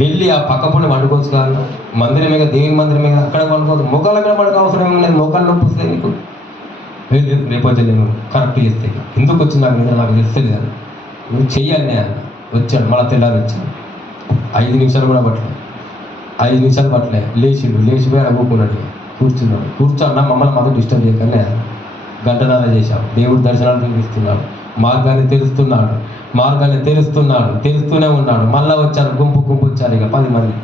వెళ్ళి ఆ పక్క పొడి వండుకోవచ్చు కదా, మందిరమే కదా, దేవుని మందిరమే కదా, అక్కడ వండుకోవచ్చు. మొక్కలు అక్కడ పడుకో అవసరం ఏమి లేదు. మొక్కలు నొప్పి వస్తాయి నీకు. రేపొచ్చే నేను కరెక్ట్ చేస్తే ఎందుకు వచ్చింది నాకు నిద్ర నాకు తెలుస్తుంది కదా, నువ్వు చెయ్యాలి. నేను వచ్చాడు, మళ్ళీ తెల్లారి వచ్చాను. 5 నిమిషాలు కూడా పట్టలేదు. 5 నిమిషాలు పట్టలే. లేచిపోయి అడుగుకున్నాడు. కూర్చున్నా మమ్మల్ని మాత్రం డిస్టర్బ్ చేయకనే. 1 గంటన్నర చేశాం. దేవుడు దర్శనాలు చూపిస్తున్నాడు, మార్గాన్ని తెలుస్తూనే ఉన్నాడు. మళ్ళీ వచ్చారు, గుంపు వచ్చారు. ఇక 10 మంది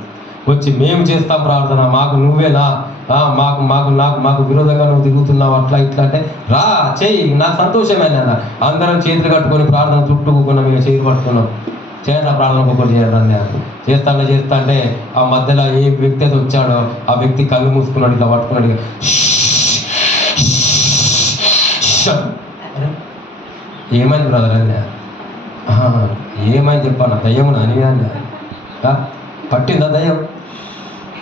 వచ్చి, మేము చేస్తాం ప్రార్థన, మాకు నువ్వేనా, మాకు విరోధంగా నువ్వు దిగుతున్నావు అట్లా ఇట్లా అంటే, రా చెయ్యి, నాకు సంతోషమేనా. అందరం చేతులు కట్టుకొని ప్రార్థన చుట్టూ కూకున్నాం, ఇక చేతులు పట్టుకున్నాం. చేయాలి ప్రార్థన ఒక్కొక్కటి చేయాలని చేస్తా అంటే ఆ మధ్యలో ఏ వ్యక్తి అయితే వచ్చాడో ఆ వ్యక్తి కళ్ళు మూసుకున్నాడు, ఇట్లా పట్టుకున్నాడు. ఏమైంది బ్రదర్ అన్నా? ఏమైంది చెప్పాను, దయ్యం అని అన్నా. పట్టిందా దయ్యం?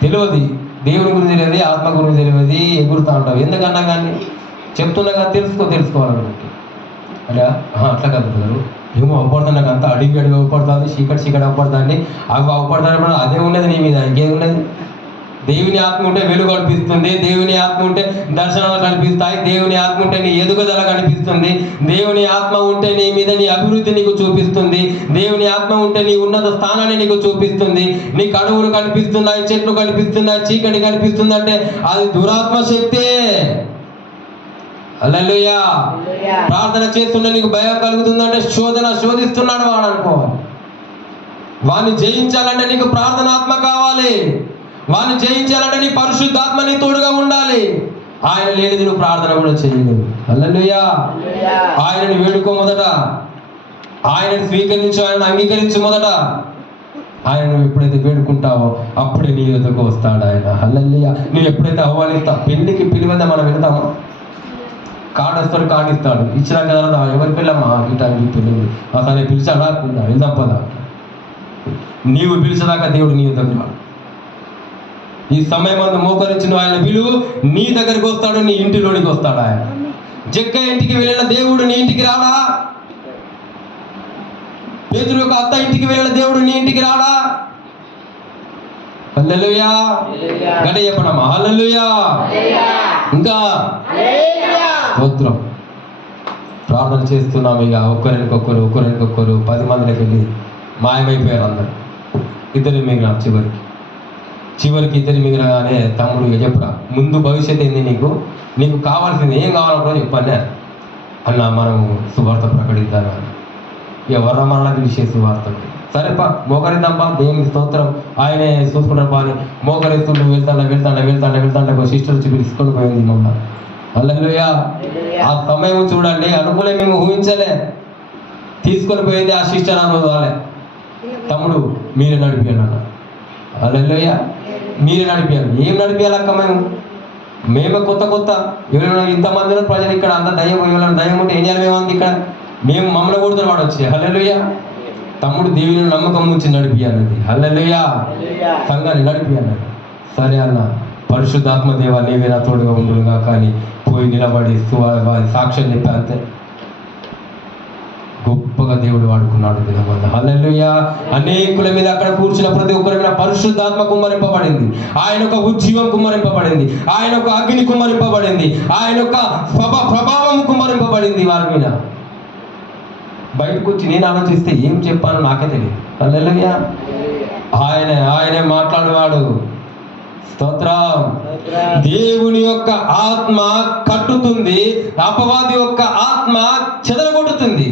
తెలియదు, దేవుని గురించి తెలియదు, ఆత్మ గురించి తెలియదు, ఎగురుతా ఉంటావు. ఎందుకన్నా కానీ చెప్తున్నా కానీ తెలుసుకోవాలన్నట్టు. అలా అట్లా కలుగుతున్నారు. ఏమో అవపడుతుంది, నాకు అంతా అడిగి అవపడుతుంది, చీకటి అవపడుతుంది. అవి అవపడతాను, అదే ఉన్నది నీ మీద, ఇంకేది ఉన్నది? దేవుని ఆత్మ ఉంటే వెలుగు కనిపిస్తుంది, దేవుని ఆత్మ ఉంటే దర్శనాలు కనిపిస్తాయి, దేవుని ఆత్మ ఉంటే నీ ఎదుగుదల కనిపిస్తుంది, దేవుని ఆత్మ ఉంటే నీ మీద నీ అభివృద్ధి నీకు చూపిస్తుంది, దేవుని ఆత్మ ఉంటే నీ ఉన్నత స్థానాన్ని నీకు చూపిస్తుంది. నీకు అడవులు కనిపిస్తున్నాయి, చెట్లు కనిపిస్తున్నాయి, చీకటి కనిపిస్తుంది అంటే అది దురాత్మ శక్తే. హల్లెలూయా. హల్లెలూయా. ప్రార్థన చేస్తున్న నీకు భయం కలుగుతుందంటే శోధిస్తున్నాడు వాడు అనుకోవాలి. వాడిని జయించాలంటే నీకు ప్రార్థనాత్మ కావాలి. వాడిని జయించాలంటే నీ పరిశుద్ధాత్మ నీ తోడుగా ఉండాలి. ఆయన లేనిది నువ్వు ప్రార్థన కూడా చేయలేవు. హల్లెలూయా. హల్లెలూయా. ఆయనని వేడుకో మొదట, ఆయనని స్వీకరించు, ఆయన అంగీకరించు మొదట. ఆయన నువ్వు ఎప్పుడైతే వేడుకుంటావో అప్పుడే నీ ఎదుకు వస్తాడు ఆయన. హల్లెలూయా. నువ్వు ఎప్పుడైతే ఆహ్వానిస్తావు, పెళ్లికి పిలివద్ద మనం వెళ్తామో కార్డు వస్తాడు, కార్డు ఇస్తాడు, ఇచ్చినాక కదా ఎవరి పిల్లమ్మా ఇటా నీ పిల్లలు అసలు పిలిచాడా, వెళ్దాం పదా. నీవు పిలిచేదాకా దేవుడు నీ ఎదుకు రాడు. ఈ సమయం అందు మోకరించి నువ్వు ఆయన పిలువు, నీ దగ్గరికి వస్తాడు, నీ ఇంటిలోనికి వస్తాడు ఆయన. జక్క ఇంటికి వెళ్ళిన దేవుడు నీ ఇంటికి రాడా? పేతురు యొక్క అత్త ఇంటికి వెళ్ళిన దేవుడు నీ ఇంటికి రాడా? హల్లెలూయా. గట్టిగా చెప్పండమ్మా హల్లెలూయా. ఇంకా స్తోత్రం. ప్రార్థన చేస్తున్నాం, ఇక ఒక్కరికొకరు 10 మందికి వెళ్ళి మాయమైపోయారు అందరు. ఇద్దరు మిగిలిన చివరికి ఇద్దరు మిగిలినగానే తమ్ముడు ఇక చెప్పురా, ముందు భవిష్యత్తు ఏంది, నీకు కావాల్సింది ఏం కావాలనుకో చెప్పండి అన్న, మనం సువార్త ప్రకటిద్దాం. ఎవరు మరలా పిలిచే సువార్త. సరేపా మోకరిద్దాంపా, దేవుని స్తోత్రం, ఆయనే చూసుకుంటారు పా అని మోకరిస్తుంటూ వెళ్తాండ ఒక సిస్టర్ వచ్చి పిలుచుకొని పోయింది మమ్మల్ని. హల్లెలూయా. ఆ సమయం చూడండి, అనుకునే మేము ఊహించలే. తీసుకొని పోయింది ఆ సిస్టర్ అన్నది వాళ్ళే. తమ్ముడు మీరే నడిపాను అన్న. హల్లెలూయా. మీరే నడిపాను. ఏం నడిపించాలక్క మేమే కొత్త ఎవరైనా ఇంతమందిలో ప్రజలు ఇక్కడ అంత దయ్యం, ఎవరైనా దయ్యం ఉంటే ఏం చేయాలి మేము ఇక్కడ, మేము మమ్మల్ని కొడుతున్న వాడు వచ్చి. హల్లెలూయా. తమ్ముడు దేవుని నమ్మకం నుంచి నడిపియాలది. హల్లెలూయా. సంఘాన్ని నడిపియాలది. సరే అన్న, పరిశుద్ధాత్మ దేవా నీవే నా తోడుగా ఉండుగా కానీ పోయి నిలబడి సాక్ష్యం చెప్పి అంతే. గొప్పగా దేవుడు వాడుకున్నాడు దినమంద. హల్లెలూయా. అనేకుల మీద అక్కడ కూర్చున్న ప్రతి ఒక్కరి మీద పరిశుద్ధాత్మ కుమ్మరింపబడింది. ఆయన ఒక ఉజ్జీవం కుమ్మరింపబడింది. ఆయన ఒక అగ్ని కుమ్మరింపబడింది. ఆయన ఒక ప్రభావం కుమ్మరింపబడింది వారి మీద. బయటకు వచ్చి నేను ఆలోచిస్తే ఏం చెప్పానో నాకే తెలియదు. హల్లెలూయా. ఆయనే మాట్లాడేవాడు. స్తోత్రం. దేవుని యొక్క ఆత్మ కట్టుతుంది, అపవాది యొక్క ఆత్మ చెదరగొట్టుతుంది.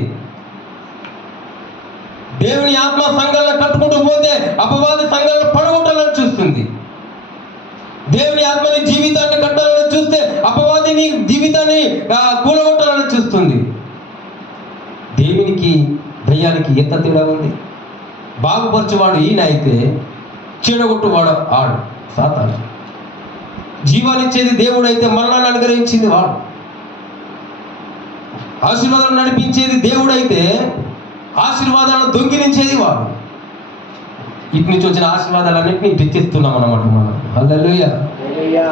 దేవుని ఆత్మ సంఘాలను కట్టుకుంటూ పోతే అపవాది సంఘాలను పడగొట్టాలని చూస్తుంది. దేవుని ఆత్మని జీవితాన్ని కట్టాలని చూస్తే అపవాదిని జీవితాన్ని కూలగొట్టాలని చూస్తుంది. దేవునికి దయ్యానికి ఎంత తేడా ఉంది? బాగుపరచువాడు ఈయన అయితే చెడగొట్టువాడు ఆడు సాతాను. జీవాన్నిచ్చేది దేవుడు అయితే మరణాన్ని అనుగ్రహించింది వాడు. ఆశీర్వాదాలు నడిపించేది దేవుడు అయితే ఆశీర్వాదాలను దొంగిలించేది వాడు. ఇటు నుంచి వచ్చిన ఆశీర్వాదాలన్నింటినీ తెచ్చిస్తున్నాం అన్నమాట మనం. హల్లెలూయా.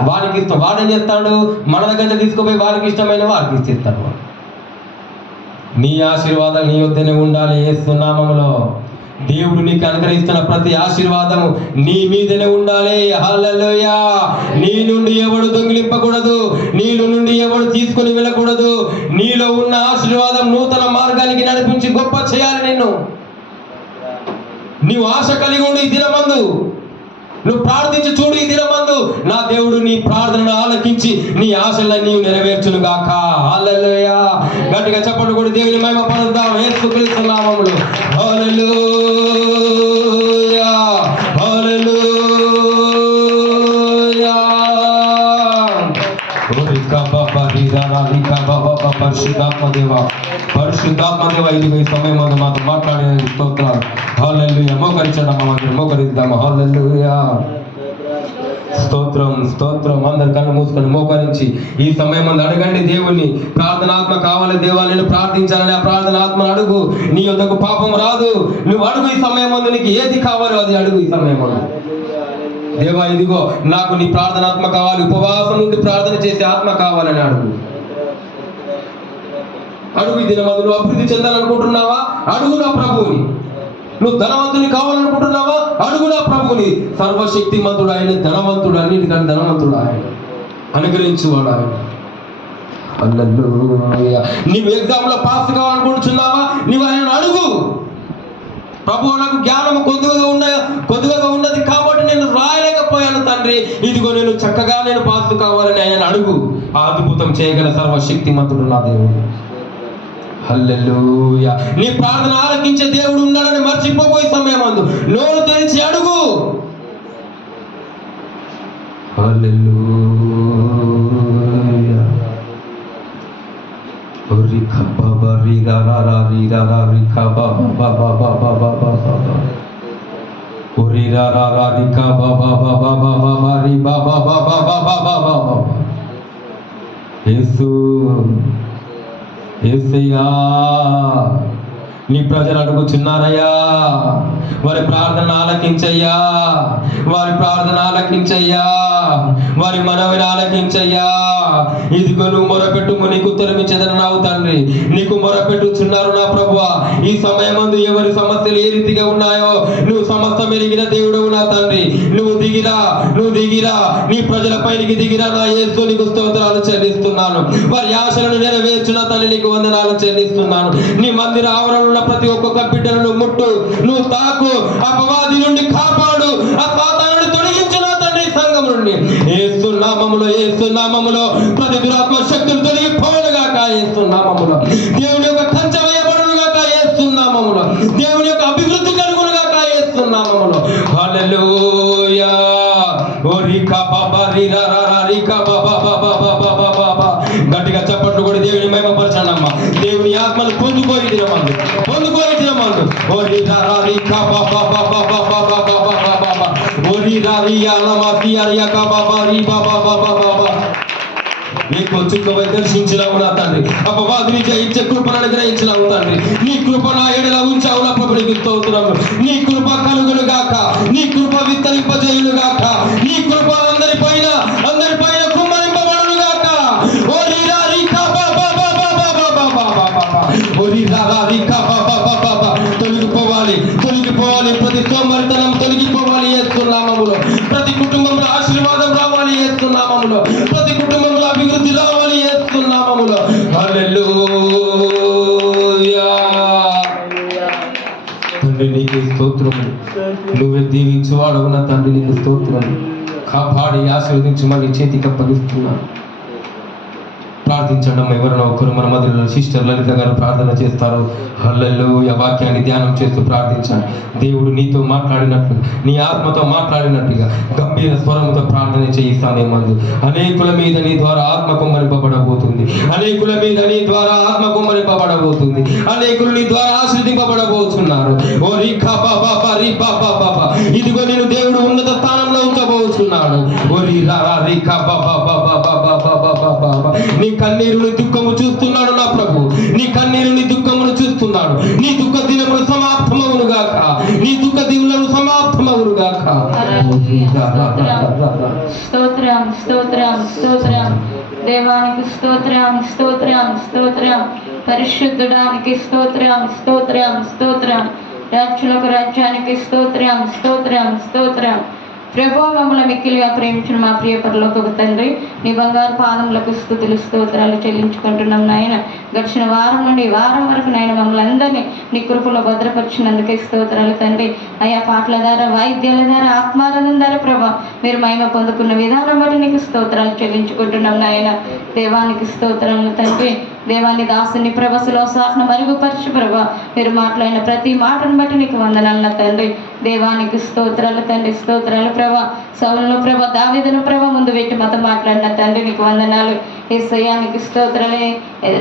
వాడికి ఇస్తాం. వాడేం చేస్తాడు, మన దగ్గర తీసుకుపోయి వారికి ఇష్టమైన వారికి ఇచ్చేస్తాడు. నీ ఆశీర్వాదాలు నీ వద్దనే ఉండాలి. యేసు నామములో దేవుడు నీకు అనుగ్రహిస్తున్న ప్రతి ఆశీర్వాదము నీ మీదనే ఉండాలి. హల్లెలూయా. నీ నుండి ఎవడు దొంగిలింపకూడదు, నీలో నుండి ఎవడు తీసుకొని వెళ్ళకూడదు. నీలో ఉన్న ఆశీర్వాదం నూతన మార్గానికి నడిపించి గొప్ప చేయాలి నిన్ను. నీవు ఆశ కలిగి ఉండు. ఈ దినమందు నువ్వు ప్రార్థించి చూడు. ఈ దినమందు నా దేవుడు నీ ప్రార్థనను ఆలకించి నీ ఆశలను నీవు నెరవేర్చును గాక. హల్లెలూయా. గట్టిగా చెప్పండి కూడా దేవుని మహిమ పరుద్దాం యేసుక్రీస్తు నామములో. హల్లెలూయా. హల్లెలూయా. పరిశుద్ధాత్మ దేవ ఇదిగో ఈ సమయం మాతో మాట్లాడే స్తోత్రాలు. హల్లెలూయా. మోకరించడం మోకరిద్దాము. హల్లెలూయా. స్తోత్రం స్తోత్రం. అందరు కళ్ళు మూసుకొని మోకరించి ఈ సమయం మంది అడగండి దేవుణ్ణి. ప్రార్థనాత్మ కావాలి దేవా, నేను ప్రార్థించాలని ఆ ప్రార్థనాత్మ అడుగు. నీ యొద్దకు పాపం రాదు. నువ్వు అడుగు. ఈ సమయం మందు నీకు ఏది కావాలో అది అడుగు. ఈ సమయం మందు దేవా ఇదిగో నాకు నీ ప్రార్థనాత్మ కావాలి, ఉపవాసం నుండి ప్రార్థన చేసే ఆత్మ కావాలని అడుగు. అడుగు. ఈ దినమందు నువ్వు అభివృద్ధి చెందాలనుకుంటున్నావా? అడుగు నా ప్రభువుని. నువ్వు ధనవంతుని కావాలనుకుంటున్నావా? అడుగు నా ప్రభువుని. సర్వశక్తిమంతుడు ఆయన, ధనవంతుడు, అన్నిటికన్నా ధనవంతుడు ఆయన, అనుగ్రహించువాడు ఆయన. హల్లెలూయా. నీవు ఎగ్జామ్ లో పాస్ కావాలనుకుంటున్నావా? నీవు ఆయన అడుగు. ప్రభు నాకు జ్ఞానం కొద్దిగా ఉన్నది కాబట్టి నేను రాయలేకపోయాను తండ్రి తండ్రి ఇదిగో నేను చక్కగా నేను పాస్ కావాలని ఆయన అడుగు. ఆ అద్భుతం చేయగల సర్వశక్తిమంతుడు నా దేవుడు. హల్లెలూయా. నీ ప్రార్థన ఆలకించే దేవుడు ఉన్నాడని మర్చిపోబోయే సమయం అందు నోరు తెరిచి అడుగు. హల్లెలూయా. యేసు యేసయ్యా, నీ ప్రజలు అడుగుచున్నారయ్యా, వారి ప్రార్థన ఆలకించయ్యా, వారి ప్రార్థన ఆలకించయ్యా, వారి మనవిని ఆలకించయ్యా. ఇదిగో నువ్వు మొరపెట్టుము, నీకు ఉత్తరమిచ్చేదన్నావు తండ్రి. నీకు మొరపెట్టుచున్నారు నా ప్రభువా. ఈ సమయమందు ఎవరి సమస్యలు ఏ రీతిగా ఉన్నాయో నువ్వు సమస్తం ఎరిగిన దేవుడవు నా తండ్రి. నువ్వు దిగిరా, నువ్వు దిగిరా, నీ ప్రజల పైకి దిగిరా నా యేసు. నీకు స్తోత్రాలు చెల్లిస్తున్నాను. వారి ఆశలను నెరవేర్చున్న తల్లి నీకు వందనాలు చెల్లిస్తున్నాను. నీ మందిర ఆవరణలో ఉన్న ప్రతి ఒక్కొక్క బిడ్డను నువ్వు ముట్టు, నువ్వు తాకు, అపవాది నుండి కాపాడు, ఆ సాతానుని తొలగించు నా తండ్రి సంఘం నుండి. యేసు నామములో, యేసు నామములో ప్రతి దురాత్మ శక్తులు తొలగిపోవునుగాక. యేసు నామములో దేవుని యొక్క కంచె వేయబడునుగాక. యేసు నామములో దేవుని యొక్క అభివృద్ధి కలుగునుగాక. యేసు నామములో. హల్లెలూయా. ఓ రికా బాబా రీరా రికా బాబా బాబా బాబా బాబా. గట్టిగా చప్పట్లు కూడా దేవుని మహిమపరచండమ్మా. దేవుని ఆత్మను పొందుకోయి దినమందు, పొందుకోయి దినమందు. ఓ రికా రికా బాబా బాబా బాబా బాబా బాబా. ఓ రిరా రియా నమసి అరియా బాబా రి బాబా బాబా బాబా. నీకు చుక్కవై దర్శించినావు నా తండ్రి. అపవాదిని జయించే కృపను అనుగ్రహించినావు తండ్రి. నీ కృప నా ఎడల ఉంచావు నా ప్రభు. నీకు స్తోత్రము. నీ కృప కలుగును గాక, నీ కృప విస్తరింపజేయును గాక, నీ కృప అందరి పైన కుమ్మరింపబడును గాక. ఓ రీరా రీకా బాబా బాబా బాబా బాబా బాబా. ఓ రీరా రీకా బాబా బాబా బాబా. తొలగిపోవాలి, తొలగిపోవాలి, ప్రతి సోమరితనం తొలగిపోవాలి యేసు నామములో. ప్రతి కుటుంబంలో ఆశీర్వాదం రావాలి యేసు నామములో. ప్రతి కుటుంబంలో అభివృద్ధి రావాలి యేసు నామములో. హల్లెలూయా. తండ్రి నీకు స్తోత్రము. నువ్వే దీవించు వాడవు నా తండ్రి. నీకు స్తోత్రము. కాపాడి ఆశీర్వదించమని చేతికి అప్పగిస్తున్నాను. ప్రార్థించడం ఎవరైనా ఒకరు మన మధ్యలో సిస్టర్ లలిత గారు ప్రార్థన చేస్తారు. హల్లెలూయా. వాక్యాన్ని ధ్యానం చేస్తూ ప్రార్థించండి. దేవుడు నీతో మాట్లాడినట్లు, నీ ఆత్మతో మాట్లాడినట్టుగా గంభీర స్వరముతో ప్రార్థన చేయి. సమయమందు అనేకుల మీద నీ ద్వారా ఆత్మ కుమ్మరింపబడబోతుంది. అనేకుల మీద నీ ద్వారా ఆత్మ కుమ్మరింపబడబోతుంది. అనేకులు నీ ద్వారా ఆశ్రదింపబడబోతున్నారు. ఓ రీకా బాబా రీబా బాబా. ఇదిగో నేను దేవుడు ఉన్నత స్థానంలో ఉంచబోతున్నాడు. ఓ రీరా రీకా బాబా బాబా బాబా బాబా బాబా. నీ కన్నీరుని దుఃఖము చూస్తున్నాడు నా ప్రభు. నీ కన్నీరుని దుఃఖమును చూస్తున్నాడు. నీ దుఃఖ దినములు సమాప్తమవును గాక. నీ దుఃఖ దినములను సమాప్తమవును గాక. స్తోత్రం స్తోత్రం స్తోత్రం. దేవానికి స్తోత్రం స్తోత్రం స్తోత్రం. పరిశుద్ధుడానికి స్తోత్రం స్తోత్రం స్తోత్రం. రాజ్యులకు రాజ్యానికి స్తోత్రం స్తోత్రం స్తోత్రం. ప్రభు మమ్మల్ని మిక్కిలిగా ప్రేమించిన మా ప్రియ పరలోకపు తండ్రి, నీ బంగారు పాదములకు స్తుతులు స్తోత్రాలు చెల్లించుకుంటున్నాం నాయన. గడిచిన వారం నుండి వారం వరకు నాయన మమ్మల్ని అందరినీ నీ కృపలో భద్రపరిచినందుకే స్తోత్రాలు తండ్రి. అయా పాటల ద్వారా, వాయిద్యాల ద్వారా, ఆత్మారాధన ద్వారా ప్రభా మీరు మహిమ పొందుకున్న విధానం బట్టి నీకు స్తోత్రాలు చెల్లించుకుంటున్నాం నాయన. దేవానికి స్తోత్రములు తండ్రి. దేవాన్ని దాసుని ప్రభసులో సాహన మరుగుపరచు ప్రభా. మీరు మాట్లాడిన ప్రతి మాటను బట్టి నీకు వందనాలు నా తండ్రి. దేవానికి స్తోత్రాలు తండ్రి. స్తోత్రాలు ప్రభా. సౌలును ప్రభా, దావీదును ప్రభా ముందు పెట్టి మత మాట్లాడిన తండ్రి నీకు వందనాలు. యేసయ్యానికి స్తోత్రాలే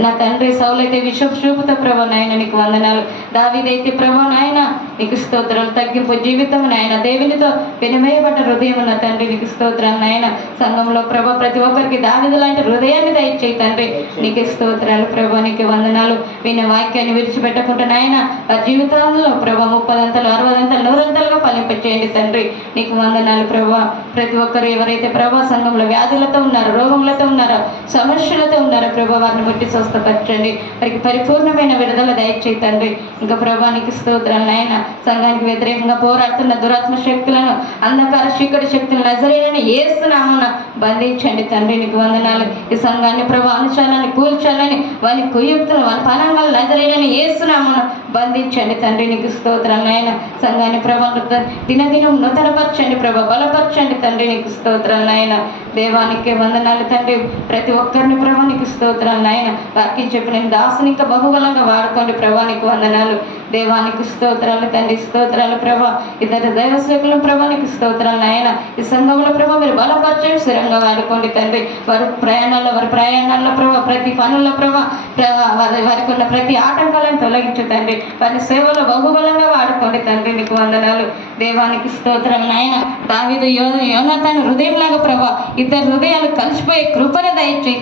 నా తండ్రి. సౌలైతే విషపు చూపుతో ప్రభా నాయన నీకు వందనాలు. దావీదైతే ప్రభా నాయన నీకు స్తోత్రాలు. తగ్గింపు జీవితం నాయన, దేవునితో వినిమయపడ్డ హృదయం ఉన్న తండ్రి నీకు స్తోత్రాలు నాయన. సంఘంలో ప్రభా ప్రతి ఒక్కరికి దావీదు లాంటి హృదయాన్ని దయచేయి తండ్రి. నీకు స్తోత్రాలు ప్రభా. నీకు వందనాలు. విన్న వాక్యాన్ని విడిచిపెట్టకుండా నాయన ఆ జీవితాల్లో ప్రభా 30 60 100 ఫలింపచేయండి తండ్రి. నీకు వందనాలు ప్రభా. ప్రతి ఒక్కరు ఎవరైతే ప్రభా సంఘంలో వ్యాధులతో ఉన్నారో, రోగములతో ఉన్నారో, సమస్యలతో ఉన్నారో ప్రభా వారిని బట్టి స్వస్థపరచండి. వారికి పరిపూర్ణమైన విడుదల దయచేయి తండ్రి. ఇంకా ప్రభా నీకు స్తోత్రాలు నాయన. సంఘానికి వ్యతిరేకంగా పోరాడుతున్న దురాత్మ శక్తులను, అంధకార చీకటి శక్తులను నజరేయుడైన నజరేయుడైన యేసు నామమున బంధించండి తండ్రి. నీకు వందనాలు. ఈ సంఘాన్ని ప్రభా అనుచాలని కూల్చాలని వాని కుయుక్తులు వాని పనంగా నజరేయుడైన యేసు నామమున బంధించండి తండ్రి. నీకు స్తోత్రం నాయన. సంఘాన్ని ప్రభా దినదినం నూతనపరచండి ప్రభా, బలపరచండి తండ్రి. నీకు స్తోత్రం నాయన. దేవానికి వందనాలు తండ్రి. ప్రతి ఒక్కరిని ప్రభా నీకు స్తోత్రం నాయన. వాక్యం చెప్పిన దాసుని ఇంకా బహుబలంగా వాడుకోండి ప్రభా. నీకు వందనాలు. దేవానికి స్తోత్రాలు తండ్రి. స్తోత్రాలు ప్రభా. ఇతర దైవ సేవకులను ప్రభా నీకు స్తోత్రాలు నాయన. ఈ సంఘంలో ప్రభా మీరు బలపరచండి, స్థిరంగా వాడుకోండి తండ్రి. వారి ప్రయాణాల్లో ప్రభా, ప్రతి పనుల్లో ప్రభా వారికి ఉన్న ప్రతి ఆటంకాలను తొలగించు తండ్రి. వారి సేవలో బహుబలంగా వాడుకోండి తండ్రి. నీకు వందనాలు. దేవానికి స్తోత్రం నాయన. దావీదు యోనాతాను హృదయంలాగా ప్రభా ఇద్దరు హృదయాలు కలిసిపోయే కృపను దయచేయి.